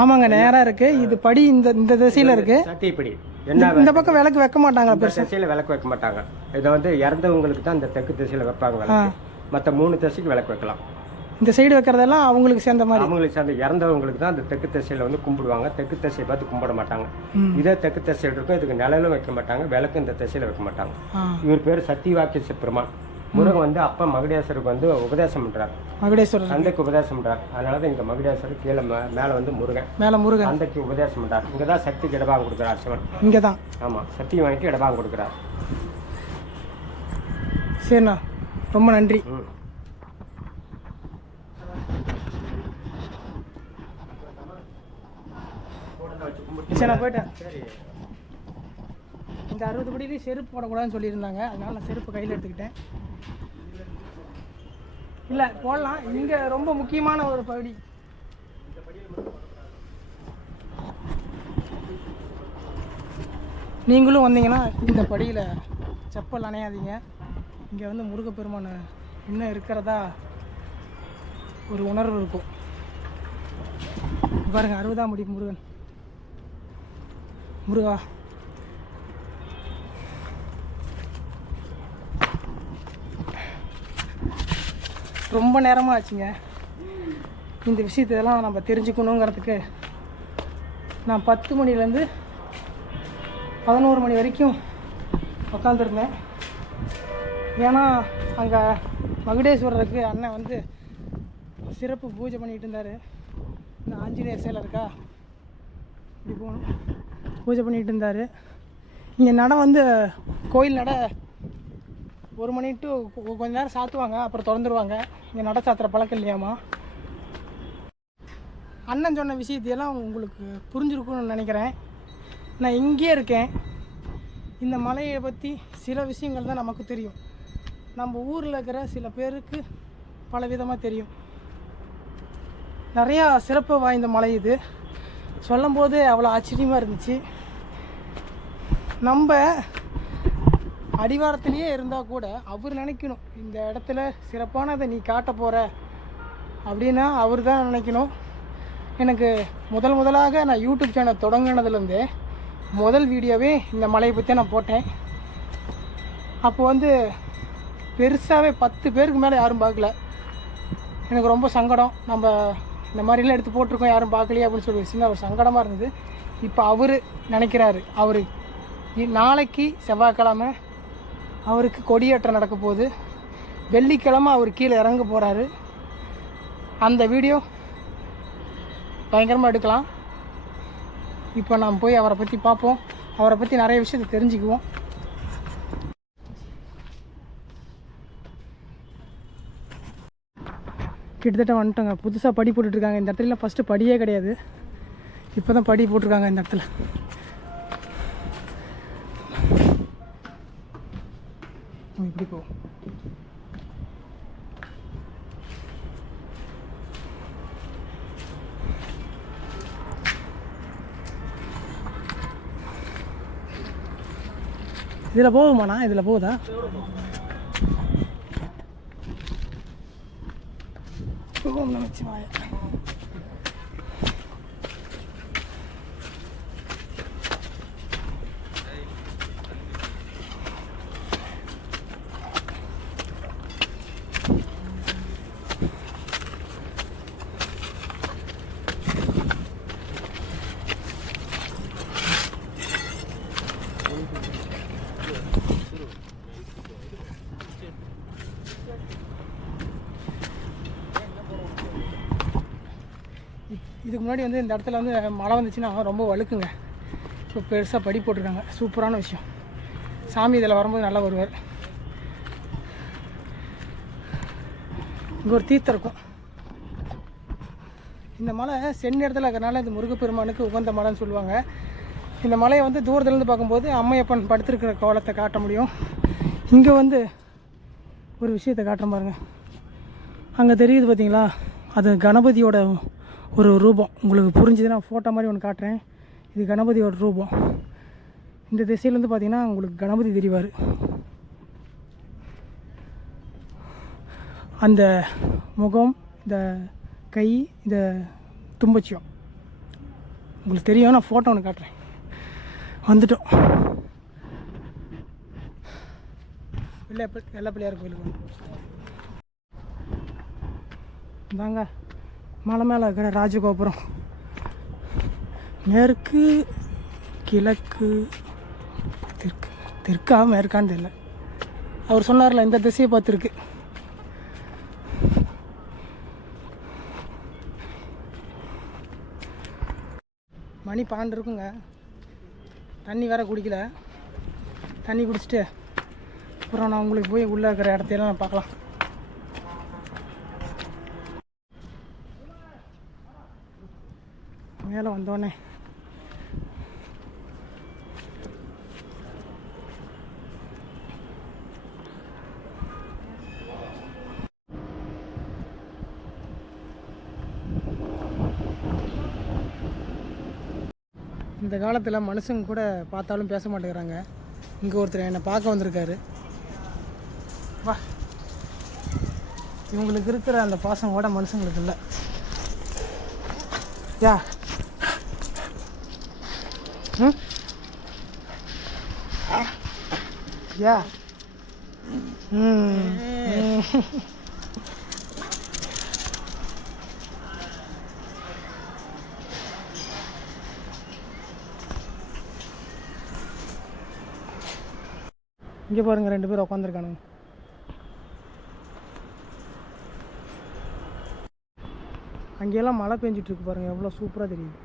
ஆமாங்க, நேராக இருக்கு. இது படி இந்த திசையில் இருக்கு. சத்தியப்படி. என்ன இந்த பக்கம் விளக்கு வைக்க மாட்டாங்க, திசையில் விளக்கு வைக்க மாட்டாங்க. இதை வந்து இறந்தவங்களுக்கு தான் இந்த தெற்கு திசையில் வைப்பாங்க விளக்கு. மற்ற 3 திசைக்கு விளக்கு வைக்கலாம். இந்த சைடு வைக்கிறதெல்லாம் அவங்களுக்கு சேர்ந்த மாதிரி. அவங்களுக்கு சேர்ந்த இறந்தவங்களுக்கு தான் அந்த தெற்கு திசையில் வந்து கும்பிடுவாங்க. தெற்கு திசையை பார்த்து கும்பிட மாட்டாங்க. இதே தெற்கு திசையில் இருக்கும். இதுக்கு நிழலும் வைக்க மாட்டாங்க, விளக்கு இந்த திசையில் வைக்க மாட்டாங்க. இவர் பேர் சத்தியவாக்கிய பெருமான். முருகன் வந்து அப்பா மகுடேஸ்வருக்கு வந்து உபதேசம் பண்றாரு. மகுடேஸ்வரர் சந்தைக்கு உபதேசம் பண்றாரு. அதனாலதான் இங்க மகுடேஸ்வரர் கீழே மேல வந்து முருகன் சந்தைக்கு உபதேசம் பண்றாரு. இங்கதான் சக்திக்கு இடபாகம் கொடுக்குறாரு சிவன். இங்கதான் ஆமா, சக்தி வாங்கிட்டு இடபாகம் கொடுக்குறாரு. சரிண்ணா, ரொம்ப நன்றி. சரி, நான் போயிட்டேன். சரி, இந்த 60 படியிலையும் செருப்பு போடக்கூடாதுன்னு சொல்லியிருந்தாங்க. அதனால நான் செருப்பு கையில் எடுத்துக்கிட்டேன். இல்லை போடலாம். இங்கே ரொம்ப முக்கியமான ஒரு பகுதி. நீங்களும் வந்தீங்கன்னா இந்த படியில் செப்பல் அணையாதீங்க. இங்கே வந்து முருகப்பெருமான் இன்னும் இருக்கிறதா ஒரு உணர்வு இருக்கும். பாருங்கள், 60ஆம் படி முருகா. ரொம்ப நேரமாக ஆச்சுங்க இந்த விஷயத்தெல்லாம் நம்ம தெரிஞ்சுக்கணுங்கிறதுக்கு. நான் 10 மணிலேருந்து 11 மணி வரைக்கும் உக்காந்துருந்தேன். ஏன்னா அங்கே மகுடேஸ்வரருக்கு அண்ணன் வந்து சிறப்பு பூஜை பண்ணிகிட்டு இருந்தார். இந்த ஆஞ்சநேயர் சேலை இருக்கா, இப்படி போகணும், பூஜை பண்ணிகிட்டு இருந்தார். இங்கே நடை வந்து கோயில் நடை 1 மணி டு கொஞ்ச நேரம் சாத்துவாங்க, அப்புறம் திறந்துருவாங்க. இங்கே நடை சாத்துற பழக்கம் இல்லையாமா. அண்ணன் சொன்ன விஷயத்தையெல்லாம் உங்களுக்கு புரிஞ்சிருக்குன்னு நினைக்கிறேன். நான் இங்கே இருக்கேன். இந்த மலையை பற்றி சில விஷயங்கள் தான் நமக்கு தெரியும். நம்ம ஊரில் இருக்கிற சில பேருக்கு பல விதமாக தெரியும். நிறையா சிறப்பு வாய்ந்த மலை இது. சொல்லும்போது அவ்வளோ ஆச்சரியமாக இருந்துச்சு. நம்ம அடிவாரத்திலேயே இருந்தால் கூட அவர் நினைக்கணும், இந்த இடத்துல சிறப்பானதை நீ காட்ட போகிற அப்படின்னா அவர் தான் நினைக்கணும். எனக்கு முதலாக நான் யூடியூப் சேனல் தொடங்கினதுலேருந்தே முதல் வீடியோவே இந்த மலையை பற்றி நான் போட்டேன். அப்போ வந்து பெருசாகவே 10 பேருக்கு மேலே யாரும் பார்க்கல. எனக்கு ரொம்ப சங்கடம். நம்ம இந்த மாதிரிலாம் எடுத்து போட்டிருக்கோம், யாரும் பார்க்கலையே அப்படின்னு சொல்லி சின்ன ஒரு சங்கடமாக இருந்தது. இப்போ அவர் நினைக்கிறாரு, அவர் நாளைக்கு செவ்வாய்க்கிழமை அவருக்கு கொடியேற்றம் நடக்க போகுது. வெள்ளிக்கிழமை அவர் கீழே இறங்க போகிறாரு. அந்த வீடியோ பயங்கரமாக எடுக்கலாம். இப்போ நாம் போய் அவரை பற்றி பார்ப்போம். அவரை பற்றி நிறைய விஷயத்தை தெரிஞ்சுக்குவோம். கிட்டத்தட்ட வந்துட்டோங்க. புதுசாக படி போட்டுட்ருக்காங்க இந்த இடத்துல. ஃபஸ்ட்டு படியே கிடையாது, இப்போ தான் படி போட்டிருக்காங்க இந்த இடத்துல. இப்படி போ. இதில் போகுமாண்ணா? இதில் போகுதா? ஓம் நமச்சிவாய. இதுக்கு முன்னாடி வந்து இந்த இடத்துல வந்து மழை வந்துச்சுன்னா ரொம்ப வழுக்குங்க. இப்போ பெருசாக படி போட்டிருக்காங்க. சூப்பரான விஷயம். சாமி இதில் வரும்போது நல்லா வருவார். இங்கே ஒரு தீர்த்தம் இருக்கும். இந்த மலை செந்நிறத்தில் இருக்கிறனால இந்த முருகப்பெருமானுக்கு உகந்த மலைன்னு சொல்லுவாங்க. இந்த மலையை வந்து தூரத்துலேருந்து பார்க்கும்போது அம்மையப்பன் படுத்திருக்கிற கோலத்தை காட்ட முடியும். இங்கே வந்து ஒரு விஷயத்தை காட்டுற பாருங்க. அங்கே தெரியுது பார்த்தீங்களா, அது கணபதியோட ஒரு ரூபம். உங்களுக்கு புரிஞ்சுதுன்னா ஃபோட்டோ மாதிரி ஒன்று காட்டுறேன். இது கணபதியோட ரூபம். இந்த திசையிலேருந்து பார்த்தீங்கன்னா உங்களுக்கு கணபதி தெரிவார். அந்த முகம், இந்த கை, இந்த தும்பச்சியம் உங்களுக்கு தெரியும். நான் ஃபோட்டோ ஒன்று காட்டுறேன். வந்துட்டோம். வெள்ளை பிள்ளையார் கோயிலுக்கு வாங்க. மலை மேலே இருக்கிற ராஜகோபுரம். மேற்கு, கிழக்கு, தெற்கா மேற்கான்னு தெரியல. அவர் சொன்னார்ல இந்த திசையை பார்த்துருக்கு. மணி 12 இருக்குங்க. தண்ணி வேற குடிக்கல. தண்ணி குடிச்சிட்டு அப்புறம் நான் உங்களுக்கு போய் உள்ளே இருக்கிற இடத்தையெல்லாம் நான் பார்க்கலாம். மேலே வந்தோடனே இந்த காலத்தில் மனுஷங்க கூட பார்த்தாலும் பேச மாட்டேங்கிறாங்க. இங்கே ஒருத்தர் என்னை பார்க்க வந்திருக்காரு. வா, இவங்களுக்கு இருக்கிற அந்த பாசம் கூட மனுஷங்களுக்கு இல்லை. யா ம் யா இங்கே பாருங்கள், 2 பேர் உட்காந்துருக்கானுங்க. அங்கெல்லாம் மழை பெஞ்சிட்ருக்கு பாருங்கள், எவ்வளோ சூப்பராக தெரியுது.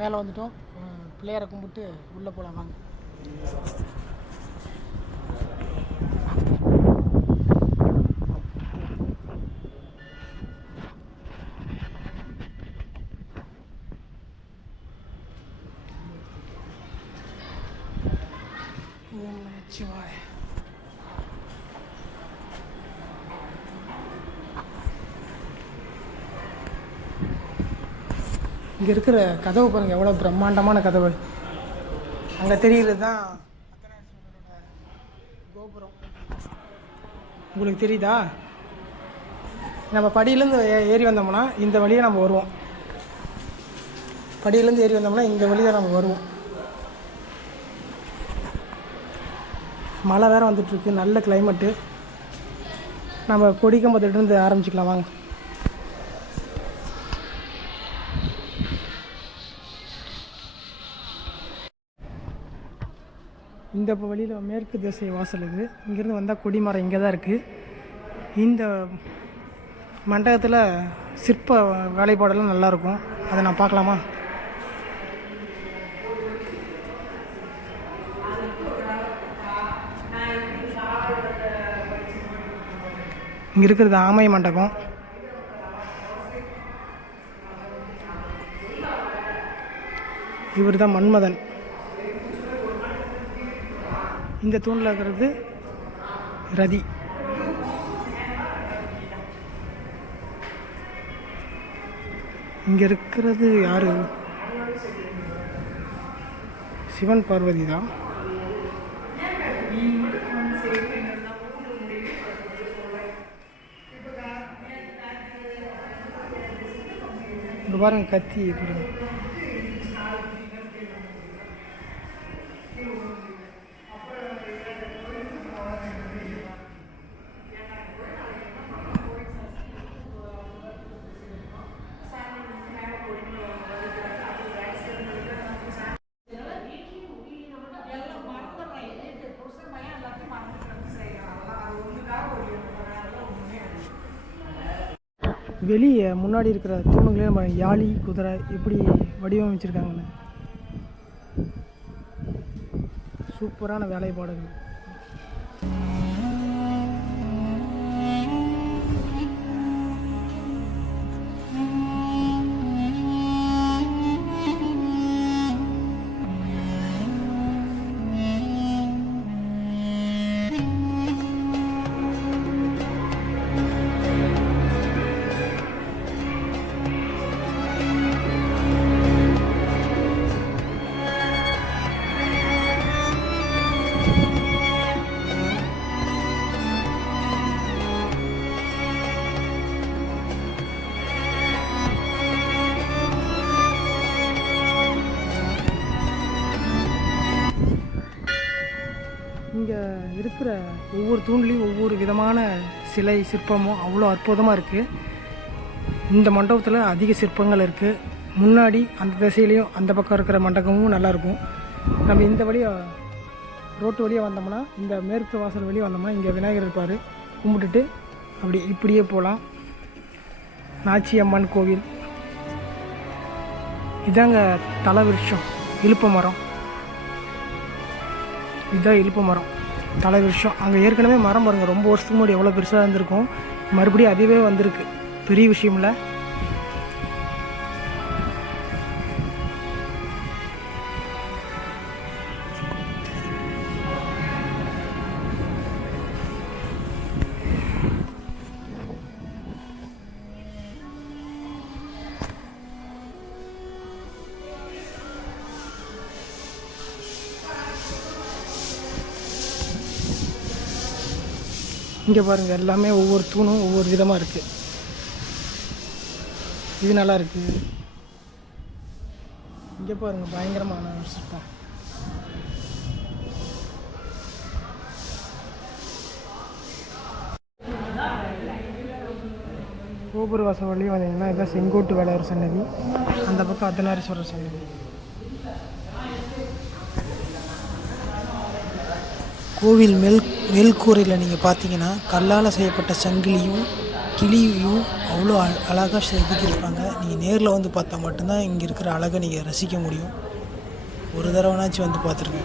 மேலே வந்துட்டோம். பிள்ளையாரை கும்பிட்டு உள்ளே போகலாம் வாங்க. சிவாய். இங்கே இருக்கிற கதவு பாருங்கள், எவ்வளோ பிரம்மாண்டமான கதவு. அங்கே தெரிகிறது தான் கோபுரம். உங்களுக்கு தெரியுதா? நம்ம படியிலேருந்து ஏறி வந்தோம்னா இந்த வழியை நம்ம வருவோம். படியிலேருந்து ஏறி வந்தோம்னா இந்த வழியை நம்ம வருவோம். மழை வேறு வந்துட்டுருக்கு, நல்ல கிளைமேட்டு. நம்ம கொடிக்கம்பத்திலிருந்து ஆரம்பிச்சிக்கலாம் வாங்க. இந்த வழியில் மேற்கு திசை வாசல் இது. இங்கேருந்து வந்தால் கொடிமரம் இங்கே தான் இருக்குது. இந்த மண்டபத்தில் சிற்ப வேலைப்பாடெல்லாம் நல்லாயிருக்கும். அதை நான் பார்க்கலாமா? இங்கே இருக்கிறது ஆமை மண்டபம். இவர் தான் மன்மதன். இந்த தூணில் இருக்கிறது ரதி. இங்கே இருக்கிறது யாரு? சிவன் பார்வதி தான். இங்கே பாருங்க கத்தி எப்படி. வெளியே முன்னாடி இருக்கிற தூணுங்களே நம்ம யாழி குதிரை எப்படி வடிவமைச்சிருக்காங்கன்னு சூப்பரான வேலைப்பாடுகள். இங்கே இருக்கிற ஒவ்வொரு தூண்லேயும் ஒவ்வொரு விதமான சிலை சிற்பமும் அவ்வளோ அற்புதமாக இருக்குது. இந்த மண்டபத்தில் அதிக சிற்பங்கள் இருக்குது. முன்னாடி அந்த திசையிலையும் அந்த பக்கம் இருக்கிற மண்டபமும் நல்லாயிருக்கும். நம்ம இந்த வழியாக ரோட்டு வழியாக வந்தோம்னா, இந்த மேற்கு வாசல் வழியாக வந்தோம்னா இங்கே விநாயகர் இருப்பார். கும்பிட்டுட்டு அப்படி இப்படியே போகலாம். நாச்சியம்மன் கோவில் இதாங்க தலை விருட்சம், இலுப்ப மரம். இதுதான் இலுப்ப மரம். தலை விஷயம். அங்கே ஏற்கனவே மரம் பாருங்க, ரொம்ப வருஷத்துக்கு முன்னாடி எவ்வளோ பெருசாக இருந்திருக்கும், மறுபடியும் அதுவே வந்திருக்கு. பெரிய விஷயம் இல்லை. இங்கே பாருங்கள், எல்லாமே ஒவ்வொரு தூணும் ஒவ்வொரு விதமாக இருக்குது. இது நல்லா இருக்குது. இங்கே பாருங்கள், பயங்கரமான ஒரு சிற்பம். கோபுர வாசல் வழியும் வந்தீங்கன்னா இதான் செங்கோட்டு வேளாளர் சன்னதி, அந்த பக்கம் அர்த்தநாரீஸ்வரர் சன்னதி. கோவில் மேல்கூரையில் நீங்கள் பார்த்தீங்கன்னா கல்லால் செய்யப்பட்ட சங்கிலியும் கிளியும் அவ்வளோ அழகாக செதுக்கியிருப்பாங்க. நீங்கள் நேரில் வந்து பார்த்தா மட்டும்தான் இங்கே இருக்கிற அழகை நீங்கள் ரசிக்க முடியும். ஒரு தடவைனாச்சும் வந்து பார்த்துருங்க.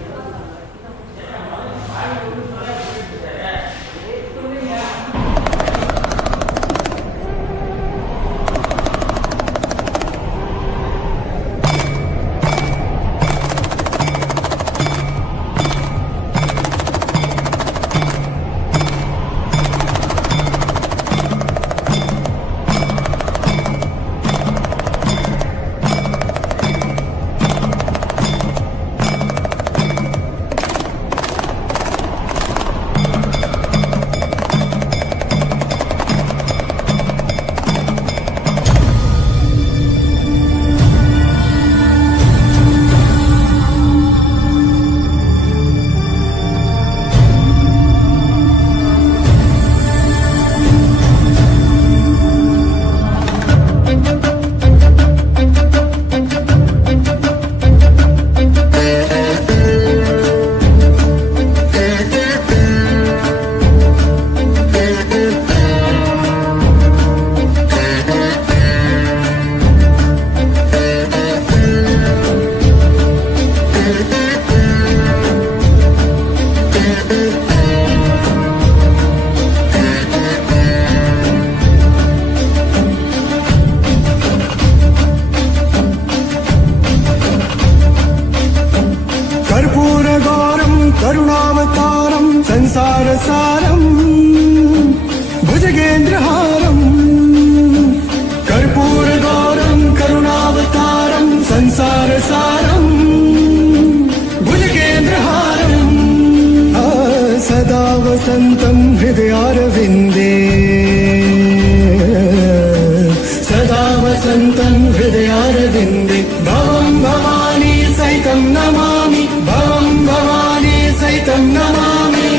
करुणावतारं संसारसारं भुजगेन्द्रहारं कर्पूरगौरं करुणावतारं संसारसारं भुजगेन्द्रहारं सदा वसन्तं हृदयारविन्दे सदा वसन्तं हृदयारविन्दे भवं भवानी सहितं नमामि भवं भवानी सहितं नमामि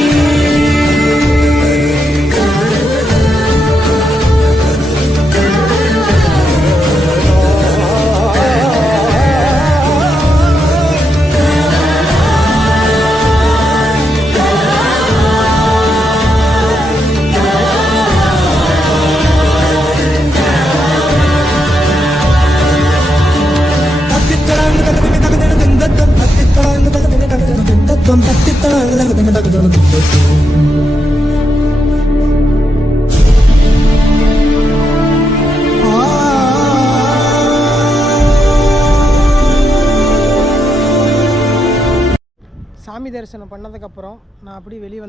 சாமி தரிசனம் பண்ணதுக்கப்புறம் நான் அப்படியே வெளியே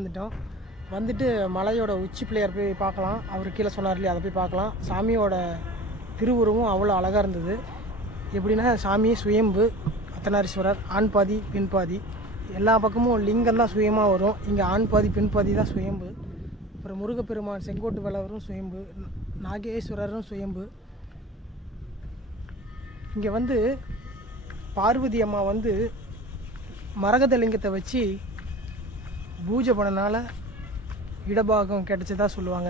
வந்துட்டு மலையோட உச்சி பிள்ளையார் போய் பார்க்கலாம். அவர் கீழே சொன்னார் இல்லையா, அதை போய் பார்க்கலாம். சாமியோட திருவுருவம் அவ்வளோ அழகாக இருந்தது. எப்படின்னா சாமி சுயம்பு அர்த்தநாரீஸ்வரர், ஆண் பாதி பெண் பாதி, எல்லா பக்கமும் லிங்கம் தான் சுயமாக வரும். இங்கே ஆண் பாதி பெண் பாதி தான் சுயம்பு. அப்புறம் முருகப்பெருமான் செங்கோட்டு வேளாளரும் சுயம்பு, நாகேஸ்வரரும் சுயம்பு. இங்கே வந்து பார்வதி அம்மா வந்து மரகத லிங்கத்தை வச்சு பூஜை பண்ணனால இடபாகம் கிடைச்சதா சொல்லுவாங்க.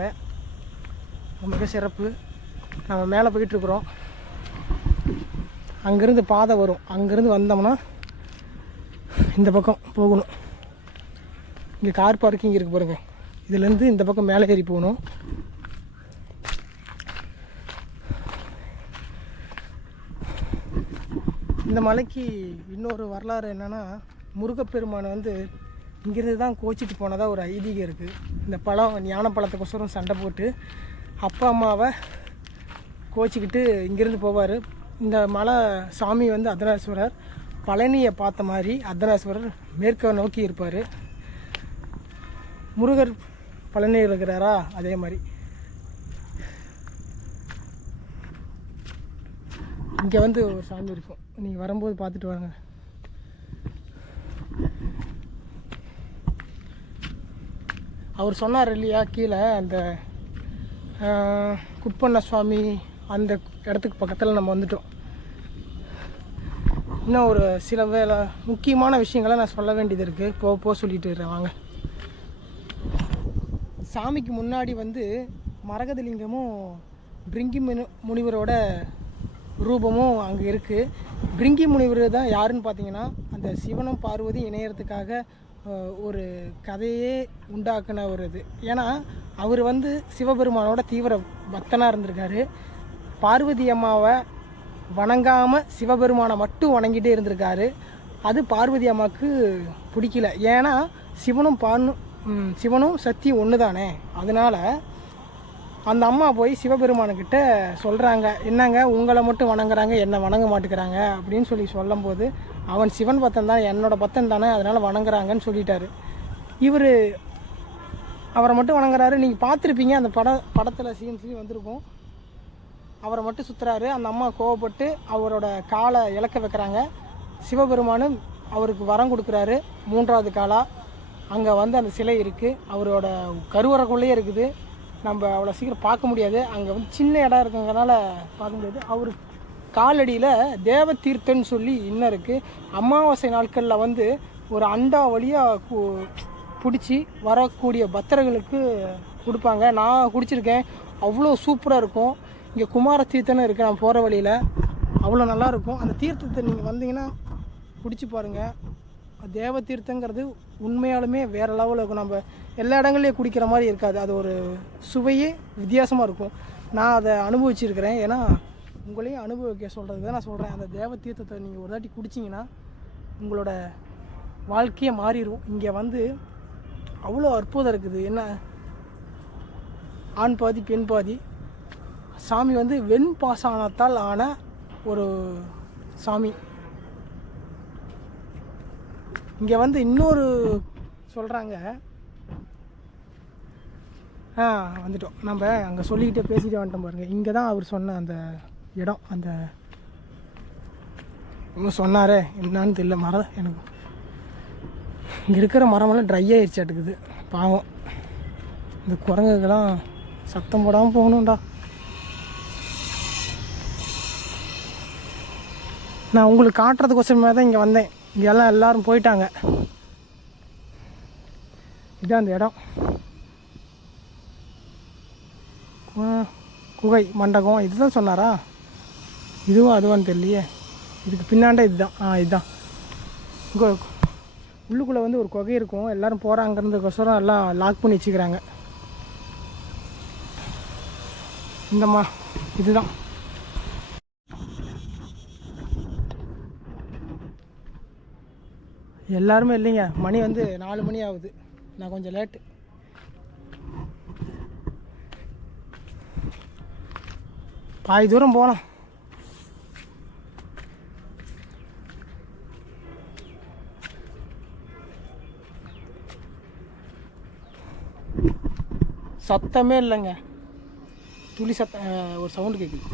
மிக சிறப்பு. நம்ம மேலே போயிட்டுருக்குறோம். அங்கேருந்து பாதை வரும். அங்கேருந்து வந்தோம்னா இந்த பக்கம் போகணும். இங்கே கார் பார்க்கிங் இருக்குது பாருங்கள். இதுலேருந்து இந்த பக்கம் மேலே ஏறி போகணும். இந்த மலைக்கு இன்னொரு வரலாறு என்னென்னா, முருகப்பெருமானை வந்து இங்கேருந்து தான் கோச்சிட்டு போனதாக ஒரு ஐதீகம் இருக்குது. இந்த பழம் ஞான பழத்துக்கோசரம் சண்டை போட்டு அப்பா அம்மாவை கோச்சிக்கிட்டு இங்கேருந்து போவார். இந்த மலை சாமி வந்து அர்த்தநாரீஸ்வரர் பழனியை பார்த்த மாதிரி அர்த்தநாரீஸ்வரர் மேற்க நோக்கி இருப்பார். முருகர் பழனியில் இருக்கிறாரா அதே மாதிரி. இங்கே வந்து ஒரு சாமி இருக்கும், நீங்கள் வரும்போது பார்த்துட்டு வாங்க. அவர் சொன்னார் இல்லையா கீழே அந்த குப்பண்ண சுவாமி அந்த இடத்துக்கு பக்கத்தில் நம்ம வந்துட்டோம். இன்னும் ஒரு சில முக்கியமான விஷயங்களை நான் சொல்ல வேண்டியது இருக்குது. போக சொல்லிட்டு இருக்கிறேன் வாங்க. சாமிக்கு முன்னாடி வந்து மரகதலிங்கமும் பிரிங்கி முனிவரோட ரூபமும் அங்கே இருக்குது. பிரிங்கி முனிவர் தான் யாருன்னு பார்த்தீங்கன்னா அந்த சிவனும் பார்வதி இணையறதுக்காக ஒரு கதையே உண்டாக்குன ஒரு இது. ஏன்னா அவர் வந்து சிவபெருமானோட தீவிர பக்தனாக இருந்திருக்காரு. பார்வதி அம்மாவை வணங்காமல் சிவபெருமானை மட்டும் வணங்கிட்டே இருந்திருக்காரு. அது பார்வதி அம்மாவுக்கு பிடிக்கல. ஏன்னா சிவனும் சக்தி ஒன்று தானே. அதனால் அந்த அம்மா போய் சிவபெருமானுக்கிட்ட சொல்கிறாங்க, என்னங்க உங்களை மட்டும் வணங்குறாங்க, என்னை வணங்க மாட்டேங்கிறாங்க அப்படின்னு சொல்லும்போது, அவன் சிவன் பக்தன் தான், என்னோடய பக்தன் தானே, அதனால் வணங்குறாங்கன்னு சொல்லிட்டாரு. இவர் அவரை மட்டும் வணங்குறாரு. நீங்கள் பார்த்துருப்பீங்க அந்த படத்தில் சீன் வந்திருக்கும். அவரை மட்டும் சுற்றுறாரு. அந்த அம்மா கோவப்பட்டு அவரோட காலை இழக்க வைக்கிறாங்க. சிவபெருமானும் அவருக்கு வரம் கொடுக்குறாரு 3வது காலாக. அங்கே வந்து அந்த சிலை இருக்குது, அவரோட கருவறைக்குள்ளேயே இருக்குது. நம்ம அவ்வளோ சீக்கிரம் பார்க்க முடியாது, அங்கே வந்து சின்ன இடம் இருக்குங்கிறனால பார்க்க முடியாது. அவர் காலடியில் தேவ தீர்த்தன்னு சொல்லி இன்னும் இருக்குது. அமாவாசை நாட்களில் வந்து ஒரு அண்டா வழியாக பிடிச்சி வரக்கூடிய பக்தர்களுக்கு கொடுப்பாங்க. நான் குடிச்சிருக்கேன், அவ்வளோ சூப்பராக இருக்கும். இங்கே குமார தீர்த்தம்னு இருக்குது, நான் போகிற வழியில் அவ்வளோ நல்லாயிருக்கும். அந்த தீர்த்தத்தை நீங்கள் வந்தீங்கன்னா குடிச்சு பாருங்கள். தேவ தீர்த்தங்கிறது உண்மையாலுமே வேறு லெவலில் இருக்கும். நம்ம எல்லா இடங்கள்லையும் குடிக்கிற மாதிரி இருக்காது, அது ஒரு சுவையே வித்தியாசமாக இருக்கும். நான் அதை அனுபவிச்சிருக்கிறேன். ஏன்னா உங்களையும் அனுபவிக்க சொல்கிறதுக்கு தான் நான் சொல்கிறேன். அந்த தேவ தீர்த்தத்தை நீங்கள் ஒரு தாட்டி குடிச்சிங்கன்னா உங்களோட வாழ்க்கையே மாறிடும். இங்கே வந்து அவ்வளோ அற்புதம் இருக்குது. என்ன ஆண் பாதி பெண் பாதி. சாமி வந்து வெண்பாசானத்தால் ஆன ஒரு சாமி. இங்கே வந்து இன்னொரு சொல்கிறாங்க, வந்துட்டோம் நம்ம. அங்கே சொல்லிக்கிட்டே பேசிகிட்டே வந்துட்டோம் பாருங்கள். இங்கே தான் அவர் சொன்ன அந்த இடம். அந்த இன்னும் சொன்னாரே என்னான்னு தெரியல, மரம் எனக்கு இங்கே இருக்கிற மரமெல்லாம் ட்ரை ஆகிடுச்சாட்டுக்குது. பாவம் இந்த குரங்குக்கெல்லாம் சத்தம் போடாமல் போகணும்டா. நான் உங்களுக்கு காட்டுறதுக்கோசரமே தான் இங்கே வந்தேன். இங்கே எல்லோரும் போயிட்டாங்க. இதுதான் அந்த இடம், குகை மண்டபம். இதுதான் சொன்னாரா? இதுவும் அதுவான்னு தெரியலையே. இதுக்கு பின்னாண்டே இதுதான். இதுதான் உள்ளுக்குள்ளே வந்து ஒரு குகை இருக்கும். எல்லோரும் போகிறாங்கிறதுக்கோசரம் எல்லாம் லாக் பண்ணி வச்சுக்கிறாங்க. இந்தம்மா இதுதான். எல்லாருமே இல்லைங்க, மணி வந்து 4 மணி ஆகுது. நான் கொஞ்சம் லேட்டு. பாதி தூரம் போகலாம். சத்தமே இல்லைங்க, துளி சத்தம், ஒரு சவுண்டு கேட்குது.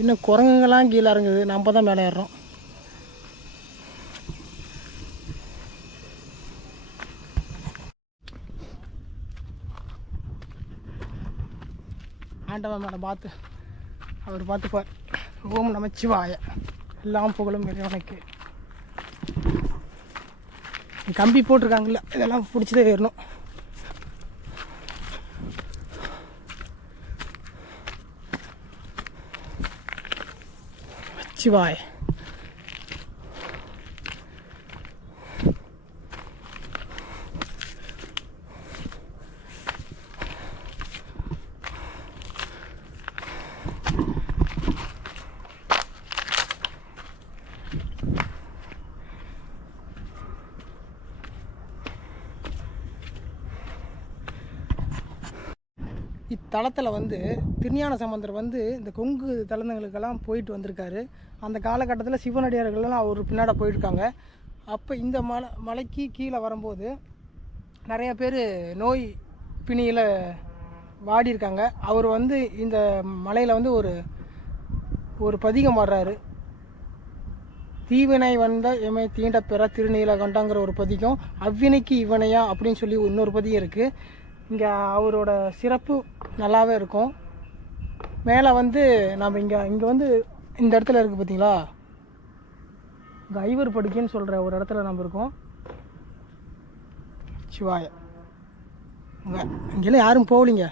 இன்னும் குரங்குங்கெல்லாம் கீழே இறங்குது, நம்ம தான் மேலே ஏறுறோம். ஆண்டவன் மேடம் பார்த்து அவர் பார்த்துப்பார். ஓம் நமச்சிவாய, எல்லாம் புகழும் இறைவனுக்கு. கம்பி போட்டிருக்காங்கல்ல, இதெல்லாம் பிடிச்சதே ஏறணும். சிவாய். இத்தலத்தில் வந்து திருஞான சம்பந்தர் வந்து இந்த கொங்கு தலங்களுக்கெல்லாம் போயிட்டு வந்திருக்காரு. அந்த காலகட்டத்தில் சிவனடியார்கள்லாம் அவர் பின்னாடி போயிருக்காங்க. அப்போ இந்த மலைக்கு கீழே வரும்போது நிறைய பேர் நோய் பிணியில் வாடி இருக்காங்க. அவர் வந்து இந்த மலையில் வந்து ஒரு பதிகம் வர்றாரு. தீவினை வந்த எமை தீண்ட பெற திருநீலகண்டங்கிற ஒரு பதிகம், அவ்வினைக்கு இவனையா அப்படின்னு சொல்லி இன்னொரு பதிகம் இருக்குது. இங்கே அவரோட சிறப்பு நல்லாவே இருக்கும். மேலே வந்து நம்ம இங்கே வந்து இந்த இடத்துல இருக்குது பார்த்தீங்களா, இங்கே ஐவர் படுக்கைன்னு சொல்கிற ஒரு இடத்துல நம்ம இருக்கோம். சிவாய இங்கெல்லாம் யாரும் போகலிங்க.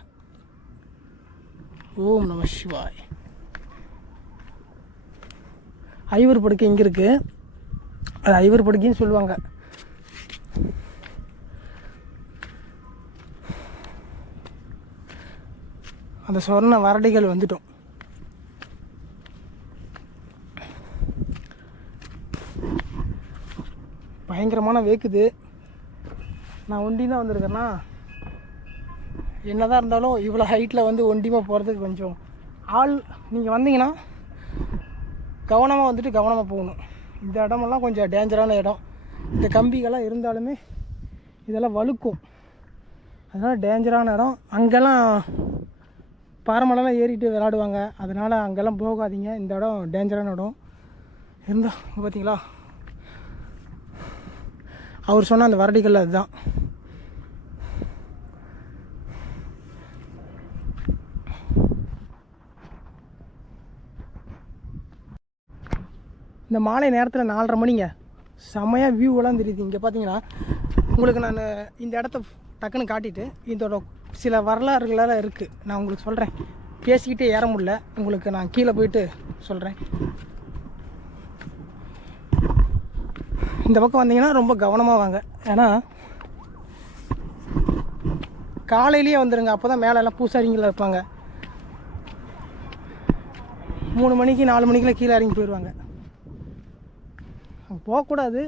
ஓம் நம சிவாய். ஐவர் படுக்கை இங்கே இருக்குது. அது ஐவர் படுக்கைன்னு சொல்லுவாங்க. அந்த சொன்ன வரடிகள் வந்துட்டோம். பயங்கரமான வேக்குது. நான் ஒண்டி தான் வந்திருக்கேன்னா, என்னதான் இருந்தாலும் இவ்வளோ ஹைட்டில் வந்து ஒண்டிமாக போகிறதுக்கு கொஞ்சம் ஆள், நீங்கள் வந்தீங்கன்னா கவனமாக வந்துட்டு கவனமாக போகணும். இந்த இடமெல்லாம் கொஞ்சம் டேஞ்சரான இடம். இந்த கம்பிகள்லாம் இருந்தாலுமே இதெல்லாம் வழுக்கும், அதனால் டேஞ்சரான இடம். அங்கெல்லாம் பாறைமலைலாம் ஏறிட்டு விளையாடுவாங்க, அதனால் அங்கெல்லாம் போகாதீங்க. இந்த இடம் டேஞ்சரான இடம். இருந்தால் இங்கே பார்த்தீங்களா, அவர் சொன்ன அந்த வரடிகள் அதுதான். இந்த மாலை நேரத்தில் 4:30 மணிங்க, செம்மையாக வியூவெல்லாம் தெரியுது. இங்கே பார்த்தீங்கன்னா உங்களுக்கு நான் இந்த இடத்த டக்குன்னு காட்டிட்டு இதோட சில வரலாறுகளெல்லாம் இருக்குது, நான் உங்களுக்கு சொல்கிறேன். பேசிக்கிட்டே ஏற முடியல, உங்களுக்கு நான் கீழே போயிட்டு சொல்கிறேன். இந்த பக்கம் வந்தீங்கன்னா ரொம்ப கவனமாக வாங்க, ஏன்னா காலையிலேயே வந்துடுங்க. அப்போ தான் மேலெல்லாம் பூசாரிங்கள இருப்பாங்க. 3 மணிக்கு 4 மணிக்கெலாம் கீழே இறங்கி போயிடுவாங்க. அங்கே போகக்கூடாது,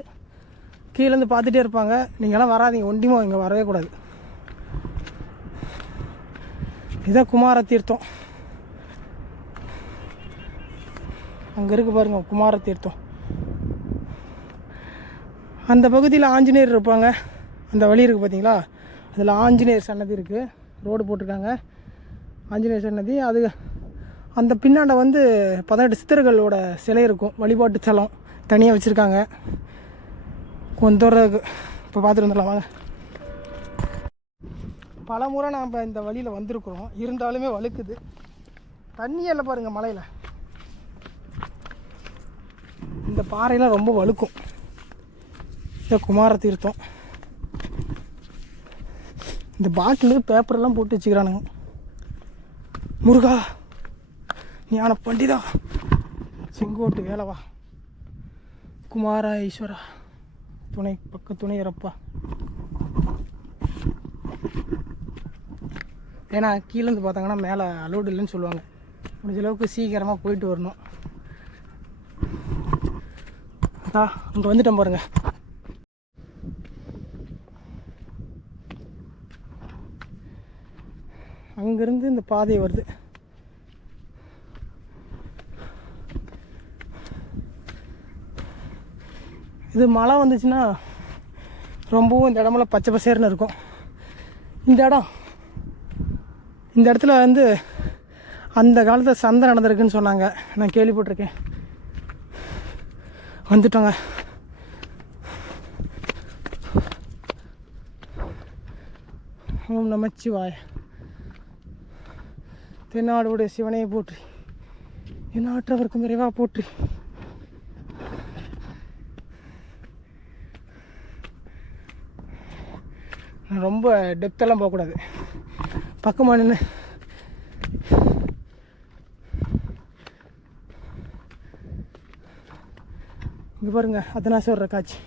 கீழேருந்து பார்த்துட்டே இருப்பாங்க. நீங்களாம் வராதிங்க, ஒண்டிமா இங்கே வரவே கூடாது. இதான் குமார தீர்த்தம். அங்கே இருக்கு பாருங்க குமார தீர்த்தம். அந்த பகுதியில் ஆஞ்சநேயர் இருப்பாங்க. அந்த வழி இருக்குது பார்த்தீங்களா, அதில் ஆஞ்சநேயர் சன்னதி இருக்குது, ரோடு போட்டிருக்காங்க. ஆஞ்சநேயர் சன்னதி அது அந்த பின்னாண்ட வந்து 18 சித்தர்களோட சிலை இருக்கும், வழிபாட்டு தலம் தனியாக வச்சுருக்காங்க. கொஞ்சம் தூரம் இப்போ பார்த்துட்டு வந்துடலாம் வாங்க. பல முறை நாம் இந்த வழியில் வந்திருக்கிறோம், இருந்தாலுமே வழுக்குது. தண்ணியெல்லாம் பாருங்கள் மலையில். இந்த பாறையெல்லாம் ரொம்ப வழுக்கும். இந்த குமார தீர்த்தம். இந்த பாட்டில் பேப்பரெல்லாம் போட்டு வச்சுக்கிறானுங்க. முருகா ஞான பண்டிதா செங்கோட்டு வேலவா குமார ஈஸ்வரா துணை பக்க துணை இறப்பா. ஏன்னா கீழேருந்து பார்த்தாங்கன்னா மேலே அலோடு இல்லைன்னு சொல்லுவாங்க. முடிஞ்ச அளவுக்கு சீக்கிரமாக போயிட்டு வரணும். அங்கே வந்துட்டோம் பாருங்க. அங்கேருந்து இந்த பாதை வருது. இது மழை வந்துச்சுன்னா ரொம்பவும் இந்த இடமெல்லாம் பச்சை பசேர்னு இருக்கும். இந்த இடத்துல வந்து அந்த காலத்தில் சந்தை நடந்திருக்குன்னு சொன்னாங்க, நான் கேள்விப்பட்டிருக்கேன். வந்துட்டோங்க. ஓம் நமச்சிவாய. தென்னாடுடைய சிவனையை போற்றி, எந்நாட்டவருக்கும் விரைவாக போற்றி. ரொம்ப டெப்த்தெல்லாம் போகக்கூடாது, பக்கமாக நின்று இங்கே பாருங்க அர்த்தநாரீஸ்வரர் காட்சி.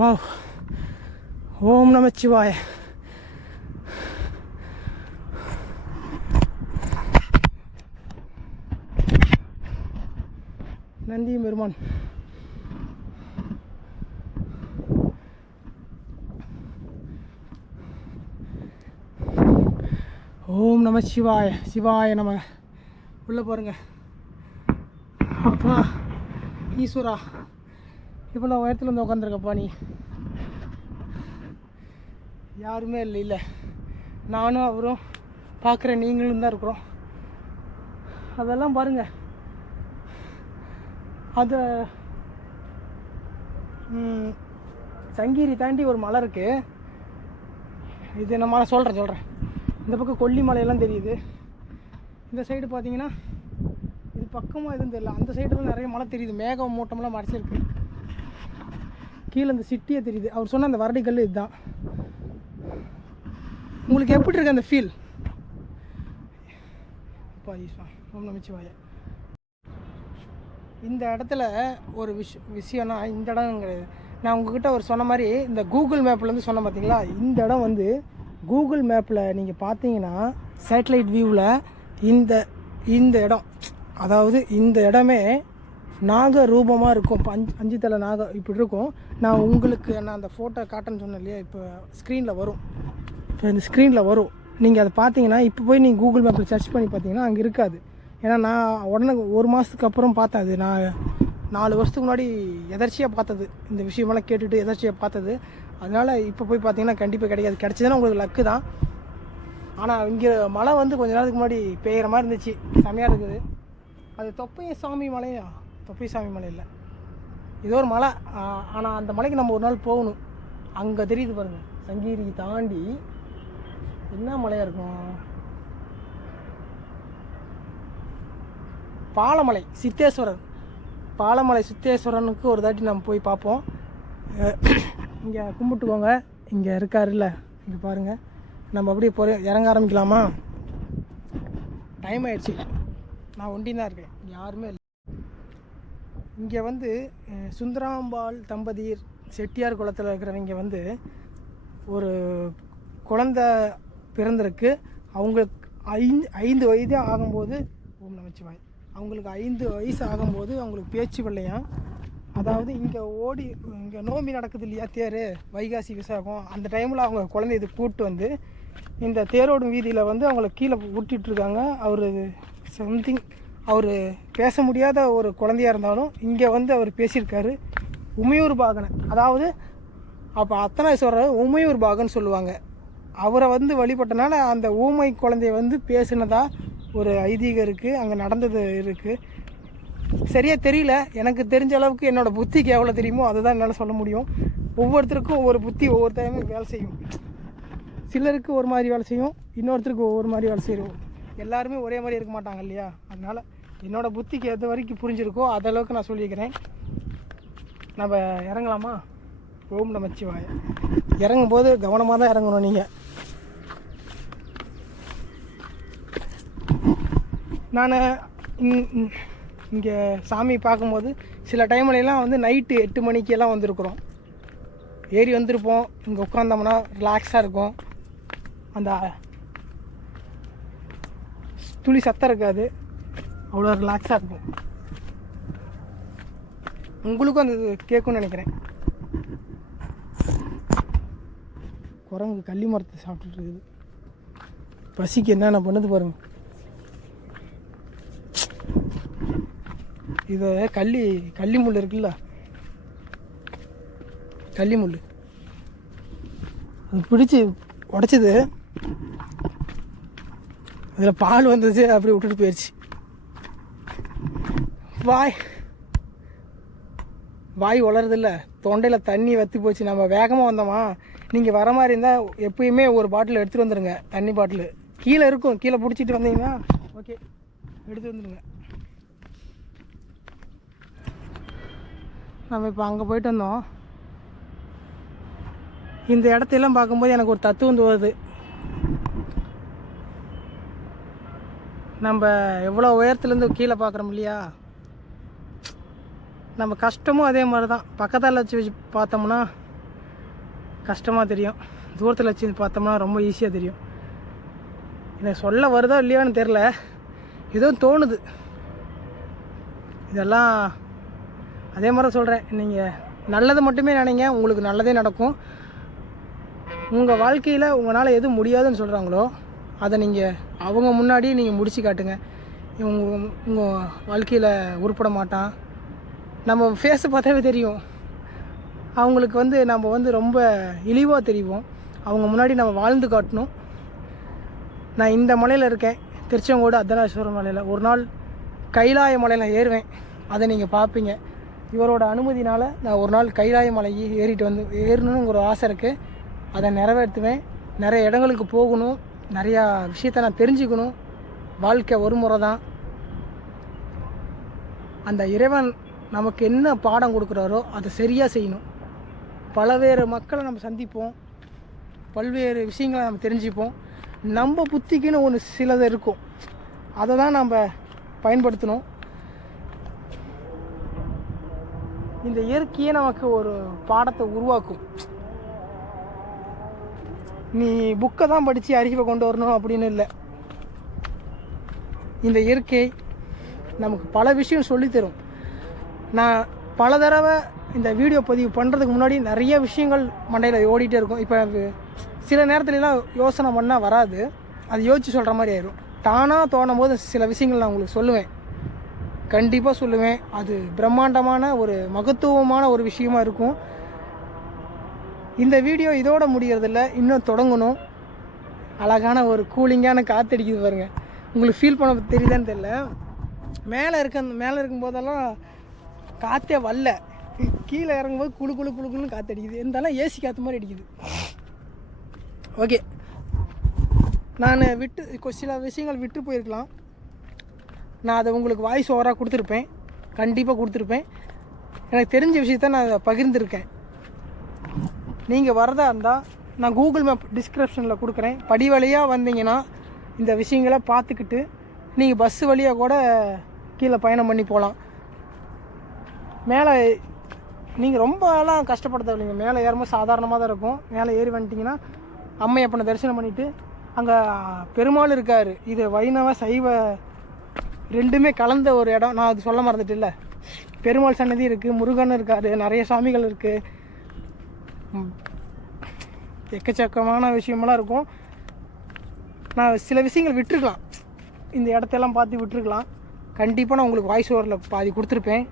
வாவ். ஓம் நமச்சிவாய. நந்தி பெருமான். ஓம் நம சிவாய சிவாய நம. உள்ளே பாருங்க. அப்பா ஈஸ்வரா, இவ்வளோ உயரத்தில் வந்து உட்காந்துருக்கப்பா நீ. யாருமே இல்லை, நானும் அவரும் பார்க்குற நீங்களும் தான் இருக்கிறோம். அதெல்லாம் பாருங்கள். அதை சங்ககிரி தாண்டி ஒரு மலை இருக்குது. இது நம்ம சொல்கிறேன். இந்த பக்கம் கொல்லிமலையெல்லாம் தெரியுது. இந்த சைடு பார்த்தீங்கன்னா இது பக்கமாக எதுவும் தெரியல. அந்த சைடுலாம் நிறைய மலை தெரியுது. மேகம் மூட்டமெல்லாம் மறைச்சிருக்கு. கீழே இந்த சிட்டியே தெரியுது. அவர் சொன்ன அந்த வரடிக்கல் இதுதான். உங்களுக்கு எப்படி இருக்கு அந்த ஃபீல்? அப்பா ஈஸ்வா ஓம் நமச்சிவாய. இந்த இடத்துல ஒரு விஷயம்னா, இந்த இடம் கிடையாது. நான் உங்ககிட்ட ஒரு சொன்ன மாதிரி இந்த கூகுள் மேப்லேருந்து சொன்னேன் பார்த்தீங்களா, இந்த இடம் வந்து கூகுள் மேப்பில் நீங்கள் பார்த்தீங்கன்னா சேட்டலைட் வியூவில் இந்த இடம், அதாவது இந்த இடமே நாக ரூபமாக இருக்கும். இப்போ 5 தலை நாகம் இப்படி இருக்கும். நான் உங்களுக்கு அந்த ஃபோட்டோ காட்டுன்னு சொன்னேன் இல்லையா, இப்போ ஸ்க்ரீனில் வரும். இப்போ இந்த ஸ்க்ரீனில் வரும். நீங்கள் அதை பார்த்தீங்கன்னா, இப்போ போய் நீங்கள் கூகுள் மேப்பில் சர்ச் பண்ணி பார்த்தீங்கன்னா அங்கே இருக்காது. ஏன்னா நான் உடனே 1 மாதத்துக்கு அப்புறம் பார்த்தேன். அது நான் 4 வருஷத்துக்கு முன்னாடி எதர்ச்சியாக பார்த்தது. இந்த விஷயமெல்லாம் கேட்டுட்டு எதர்ச்சியாக பார்த்தது. அதனால் இப்போ போய் பார்த்தீங்கன்னா கண்டிப்பாக கிடைக்காது. கிடச்சதுன்னா உங்களுக்கு லக்கு தான். ஆனால் இங்கே மழை வந்து கொஞ்ச நேரத்துக்கு முன்னாடி பெய்கிற மாதிரி இருந்துச்சு. செமையாக இருக்குது. அது தொப்பைசாமி மலையா? தொப்பைசாமி மலை இல்லை, ஏதோ ஒரு மலை. ஆனால் அந்த மலைக்கு நம்ம ஒரு நாள் போகணும். அங்கே தெரியுது பாருங்கள், சங்ககிரி தாண்டி என்ன மலையாக இருக்கும்? பாலமலை சித்தேஸ்வரன். பாலமலை சித்தேஸ்வரனுக்கு ஒரு தாட்டி நம்ம போய் பார்ப்போம். இங்கே கும்பிட்டுக்கோங்க. இங்கே இருக்காருல்ல, இங்கே பாருங்கள். நம்ம அப்படியே இறங்க ஆரம்பிக்கலாமா? டைம் ஆயிடுச்சு. நான் ஒண்டி தான் இருக்கேன், யாருமே இல்லை. இங்கே வந்து சுந்தராம்பாள் தம்பதியர் செட்டியார் குளத்தில் இருக்கிறவங்க வந்து ஒரு குழந்தை பிறந்திருக்கு. அவங்களுக்கு 5 வயது ஆகும்போது, ஓம் நமச்சிவாய், அவங்களுக்கு 5 வயசு ஆகும்போது அவங்களுக்கு பேச்சு பிள்ளையாம். அதாவது இங்கே நோம்பி நடக்குது இல்லையா, தேர், வைகாசி விசாகம், அந்த டைமில் அவங்க குழந்தைய இது கூப்பிட்டு வந்து இந்த தேரோடும் வீதியில் வந்து அவங்கள கீழே விட்டுட்ருக்காங்க. அவர் சம்திங், அவர் பேச முடியாத ஒரு குழந்தையாக இருந்தாலும் இங்கே வந்து அவர் பேசியிருக்காரு. உமையூர் பாகனை, அதாவது அப்போ அர்த்தநாரீஸ்வரர் உமையூர் பாகன்னு சொல்லுவாங்க. அவரை வந்து வழிபட்டனால அந்த ஊமை குழந்தைய வந்து பேசுனதா ஒரு ஐதீகம் இருக்குது. அங்கே நடந்தது இருக்குது. சரியாக தெரியல. எனக்கு தெரிஞ்ச அளவுக்கு என்னோடய புத்திக்கு எவ்வளோ தெரியுமோ அதுதான் என்னால் சொல்ல முடியும். ஒவ்வொருத்தருக்கும் ஒவ்வொரு புத்தி ஒவ்வொரு டைமும் வேலை செய்யும். சிலருக்கு ஒரு மாதிரி வேலை செய்யும், இன்னொருத்தருக்கு ஒவ்வொரு மாதிரி வேலை செய்யும். எல்லாருமே ஒரே மாதிரி இருக்க மாட்டாங்க இல்லையா? அதனால் என்னோடய புத்திக்கு எது வரைக்கும் புரிஞ்சிருக்கோ அதளவுக்கு நான் சொல்லியிருக்கிறேன். நம்ம இறங்கலாமா? ஓம் நமச்சிவாய. இறங்கும்போது கவனமாக தான் இறங்கணும். நீங்கள் நான் இங்கே சாமி பார்க்கும்போது சில டைம்லலாம் வந்து நைட்டு 8 மணிக்கெல்லாம் வந்திருக்குறோம். ஏறி வந்திருப்போம். இங்கே உட்காந்தோம்னா ரிலாக்ஸாக இருக்கும். அந்த துளி சத்தம் இருக்காது, அவ்வளோ ரிலாக்ஸாக இருக்கும். உங்களுக்கும் அந்த கேட்கும்னு நினைக்கிறேன். குரங்கு கள்ளி மரத்தை சாப்பிட்டுட்டு இருக்குது. பசிக்கு என்னென்ன பண்ணுது பாருங்கள். இது கள்ளி முள் இருக்குல்ல, கள்ளி முள், அது பிடிச்சி உடைச்சிது. அதில் பால் வந்துச்சு, அப்படி விட்டுட்டு போயிடுச்சு. வாய் வளருதில்ல, தொண்டையில் தண்ணி வற்றி போச்சு. நம்ம வேகமாக வந்தோமா, நீங்கள் வர மாதிரி இருந்தால் எப்பயுமே ஒரு பாட்டில் எடுத்துகிட்டு வந்துடுங்க. தண்ணி பாட்டில் கீழே இருக்கும், கீழே பிடிச்சிட்டு வந்தீங்கன்னா ஓகே, எடுத்து வந்துடுங்க. நம்ம இப்போ அங்கே போயிட்டு வந்தோம். இந்த இடத்தையெல்லாம் பார்க்கும்போது எனக்கு ஒரு தத்துவம் தோணுது. நம்ம எவ்வளோ உயரத்துலேருந்து கீழே பார்க்குறோம் இல்லையா, நம்ம கஷ்டமும் அதே மாதிரி தான். பக்கத்தில் வச்சு பார்த்தோம்னா கஷ்டமாக தெரியும், தூரத்தில் வச்சு பார்த்தோம்னா ரொம்ப ஈஸியாக தெரியும். எனக்கு சொல்ல வருதோ இல்லையான்னு தெரில, ஏதோ தோணுது. இதெல்லாம் அதே மாதிரி சொல்கிறேன். நீங்கள் நல்லது மட்டுமே நினைங்க, உங்களுக்கு நல்லதே நடக்கும். உங்கள் வாழ்க்கையில் உங்களால் எது முடியாதுன்னு சொல்கிறாங்களோ அதை நீங்கள் அவங்க முன்னாடியே நீங்கள் முடிச்சு காட்டுங்க. உங்கள் வாழ்க்கையில் உருப்பட மாட்டான். நம்ம ஃபேஸை பார்த்தாவே தெரியும் அவங்களுக்கு வந்து நம்ம வந்து ரொம்ப இழிவாக தெரியும். அவங்க முன்னாடி நம்ம வாழ்ந்து காட்டணும். நான் இந்த மலையில் இருக்கேன், திருச்செங்கோடு அர்த்தநாரீஸ்வரர் மலையில். ஒரு நாள் கைலாய மலையில் ஏறுவேன், அதை நீங்கள் பார்ப்பீங்க. இவரோட அனுமதினால் நான் ஒரு நாள் கைலாய மலையை ஏறணும்னு ஒரு ஆசை இருக்குது. அதை நிறைவேற்றுவேன். நிறைய இடங்களுக்கு போகணும், நிறையா விஷயத்தை நான் தெரிஞ்சுக்கணும். வாழ்க்கை ஒரு முறை தான். அந்த இறைவன் நமக்கு என்ன பாடம் கொடுக்குறாரோ அதை சரியாக செய்யணும். பல்வேறு மக்களை நம்ம சந்திப்போம், பல்வேறு விஷயங்களை நம்ம தெரிஞ்சுப்போம். நம்ம புத்திக்குன்னு ஒன்று சிலது இருக்கும், அதை தான் நம்ம பயன்படுத்தணும். இந்த இயற்கையே நமக்கு ஒரு பாடத்தை உருவாக்கும். நீ புக்கை தான் படித்து அறிவை கொண்டு வரணும் அப்படின்னு இல்லை. இந்த இயற்கை நமக்கு பல விஷயம் சொல்லித்தரும். நான் பல தடவை இந்த வீடியோ பதிவு பண்ணுறதுக்கு முன்னாடி நிறைய விஷயங்கள் மண்டையில் ஓடிட்டே இருக்கும். இப்போ சில நேரத்துலலாம் யோசனை பண்ணால் வராது, அது யோசித்து சொல்கிற மாதிரி ஆயிடும். தானாக தோணும் போது சில விஷயங்கள் நான் உங்களுக்கு சொல்லுவேன், கண்டிப்பாக சொல்லுவேன். அது பிரம்மாண்டமான ஒரு மகத்துவமான ஒரு விஷயமா இருக்கும். இந்த வீடியோ இதோட முடியறதில்ல, இன்னும் தொடங்கணும். அழகான ஒரு கூலிங்கான காற்றடிக்குது பாருங்கள். உங்களுக்கு ஃபீல் பண்ண தெரியுதான்னு தெரியல. மேலே இருக்கும்போதெல்லாம் காற்றே வரல, கீழே இறங்கும்போது குழு குழுன்னு காற்றடிக்குது. இருந்தாலும் ஏசி காற்று மாதிரி அடிக்குது. ஓகே, நான் சில விஷயங்கள் விட்டு போயிருக்கலாம். நான் அதை உங்களுக்கு வாய்ஸ் ஓவராக கொடுத்துருப்பேன், கண்டிப்பாக கொடுத்துருப்பேன். எனக்கு தெரிஞ்ச விஷயத்த நான் அதை பகிர்ந்துருக்கேன். நீங்கள் வரதா இருந்தால் நான் கூகுள் மேப் டிஸ்கிரிப்ஷனில் கொடுக்குறேன். படி வழியாக வந்தீங்கன்னா இந்த விஷயங்களை பார்த்துக்கிட்டு நீங்கள் பஸ்ஸு வழியாக கூட கீழே பயணம் பண்ணி போகலாம். மேலே நீங்கள் ரொம்பலாம் கஷ்டப்பட தேவையில்லைங்க. மேலே ஏறும்போது சாதாரணமாக தான் இருக்கும். மேலே ஏறி வந்துட்டிங்கன்னா அம்மையப்பனை தரிசனம் பண்ணிவிட்டு அங்கே பெருமாள் இருக்கார். இது வைணவ சைவ ரெண்டுமே கலந்த ஒரு இடம். நான் அது சொல்ல மறந்துட்டு இல்லை, பெருமாள் சன்னதி இருக்குது, முருகன் இருக்கார், நிறைய சாமிகள் இருக்குது, எக்கச்சக்கமான விஷயமெல்லாம் இருக்கும். நான் சில விஷயங்கள் விட்டுருக்கலாம், இந்த இடத்தெல்லாம் பார்த்து விட்டுருக்கலாம். கண்டிப்பாக நான் உங்களுக்கு வாய்ஸ் ஓவரில் பாதி கொடுத்துருப்பேன்.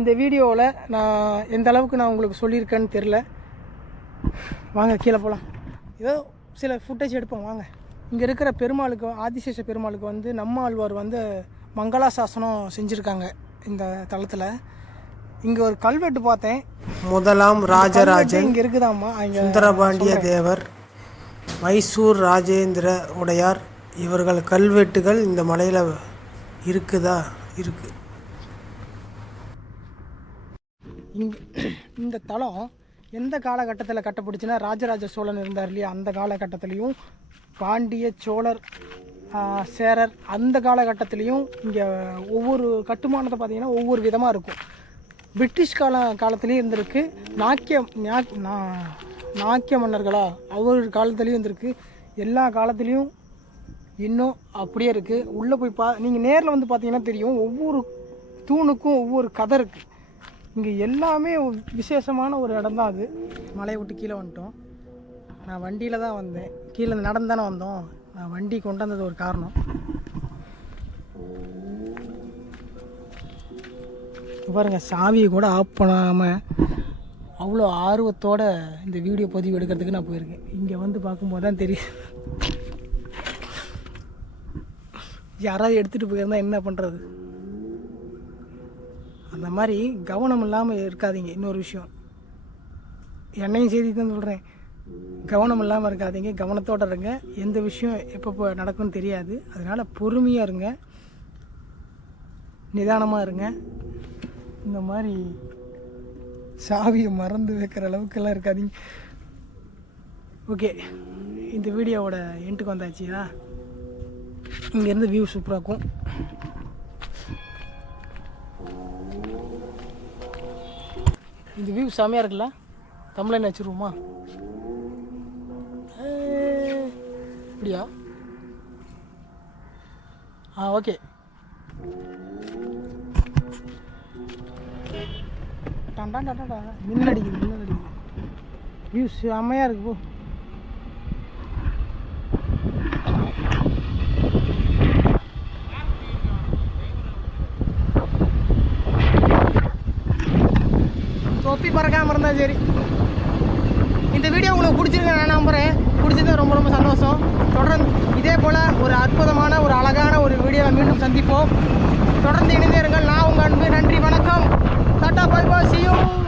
இந்த வீடியோவில் நான் எந்த அளவுக்கு நான் உங்களுக்கு சொல்லியிருக்கேன்னு தெரில. வாங்க கீழே போகலாம். ஏதோ சில ஃபுட்டேஜ் எடுப்போம் வாங்க. இங்கே இருக்கிற பெருமாளுக்கு, ஆதிசேஷ பெருமாளுக்கு வந்து நம்ம ஆழ்வார் வந்து மங்களாசாசனம் செஞ்சுருக்காங்க இந்த தளத்தில். இங்கே ஒரு கல்வெட்டு பார்த்தேன். முதலாம் ராஜராஜன் இங்கே இருக்குதாம்மா. சுந்தரபாண்டிய தேவர், மைசூர் ராஜேந்திர உடையார், இவர்கள் கல்வெட்டுகள் இந்த மலையில் இருக்குதா? இருக்குது. இந்த தலம் எந்த காலகட்டத்தில் கட்டப்பட்டுச்சுன்னா, ராஜராஜ சோழன் இருந்தார் இல்லையா, அந்த காலகட்டத்துலேயும் பாண்டிய, சோழர், சேரர் அந்த காலகட்டத்துலேயும் இங்கே ஒவ்வொரு கட்டுமானத்தை பார்த்திங்கன்னா ஒவ்வொரு விதமாக இருக்கும். பிரிட்டிஷ் காலத்துலேயும் இருந்திருக்கு. நாக்கிய மன்னர்களா அவர் காலத்துலேயும் இருந்திருக்கு. எல்லா காலத்துலேயும் இன்னும் அப்படியே இருக்குது. உள்ளே போய் நீங்கள் நேரில் வந்து பார்த்தீங்கன்னா தெரியும், ஒவ்வொரு தூணுக்கும் ஒவ்வொரு கதை இருக்குது. இங்கே எல்லாமே விசேஷமான ஒரு இடம் தான் அது. மலையை விட்டு கீழே வந்துட்டோம். நான் வண்டியில் தான் வந்தேன், கீழே நடந்து தானே வந்தோம். நான் வண்டி கொண்டு வந்தது ஒரு காரணம். பாருங்கள், சாவியை கூட ஆஃப் பண்ணாமல் அவ்வளோ ஆர்வத்தோடு இந்த வீடியோ பதிவு எடுக்கிறதுக்கு நான் போயிருக்கேன். இங்கே வந்து பார்க்கும்போது தான் தெரியும், யாராவது எடுத்துகிட்டு போயிருந்தால் என்ன பண்ணுறது. அந்த மாதிரி கவனம் இல்லாமல் இருக்காதீங்க. இன்னொரு விஷயம், என்னையும் செய்தி தான் சொல்கிறேன், கவனம் இல்லாமல் இருக்காதீங்க, கவனத்தோடு இருங்க. எந்த விஷயம் எப்போ நடக்கும்னு தெரியாது. அதனால் பொறுமையாக இருங்க, நிதானமாக இருங்க. இந்த மாதிரி சாவியை மறந்து வைக்கிற அளவுக்கெல்லாம் இருக்காதீங்க. ஓகே, இந்த வீடியோவோட எண்டுக்கு வந்தாச்சுங்களா? இங்கேருந்து வியூ சூப்பராக இருக்கும். இந்த வியூ செமையாக இருக்குல்ல? தமிழன் வச்சுருவோமா? இப்படியா? ஓகே. மின்னல் அடிக்குது. வியூ செம்மையாக இருக்கு. போ பறக்காமல் இருந்தால் சரி. இந்த வீடியோ உங்களுக்கு பிடிச்சிருக்கு நான் நம்புகிறேன். பிடிச்சது ரொம்ப ரொம்ப சந்தோஷம். தொடர்ந்து இதே போல் ஒரு அற்புதமான ஒரு அழகான ஒரு வீடியோவை மீண்டும் சந்திப்போம். தொடர்ந்து இணைந்தே இருங்கள். நான் உங்கள் அன்பு. நன்றி, வணக்கம், tata, bye bye, see you.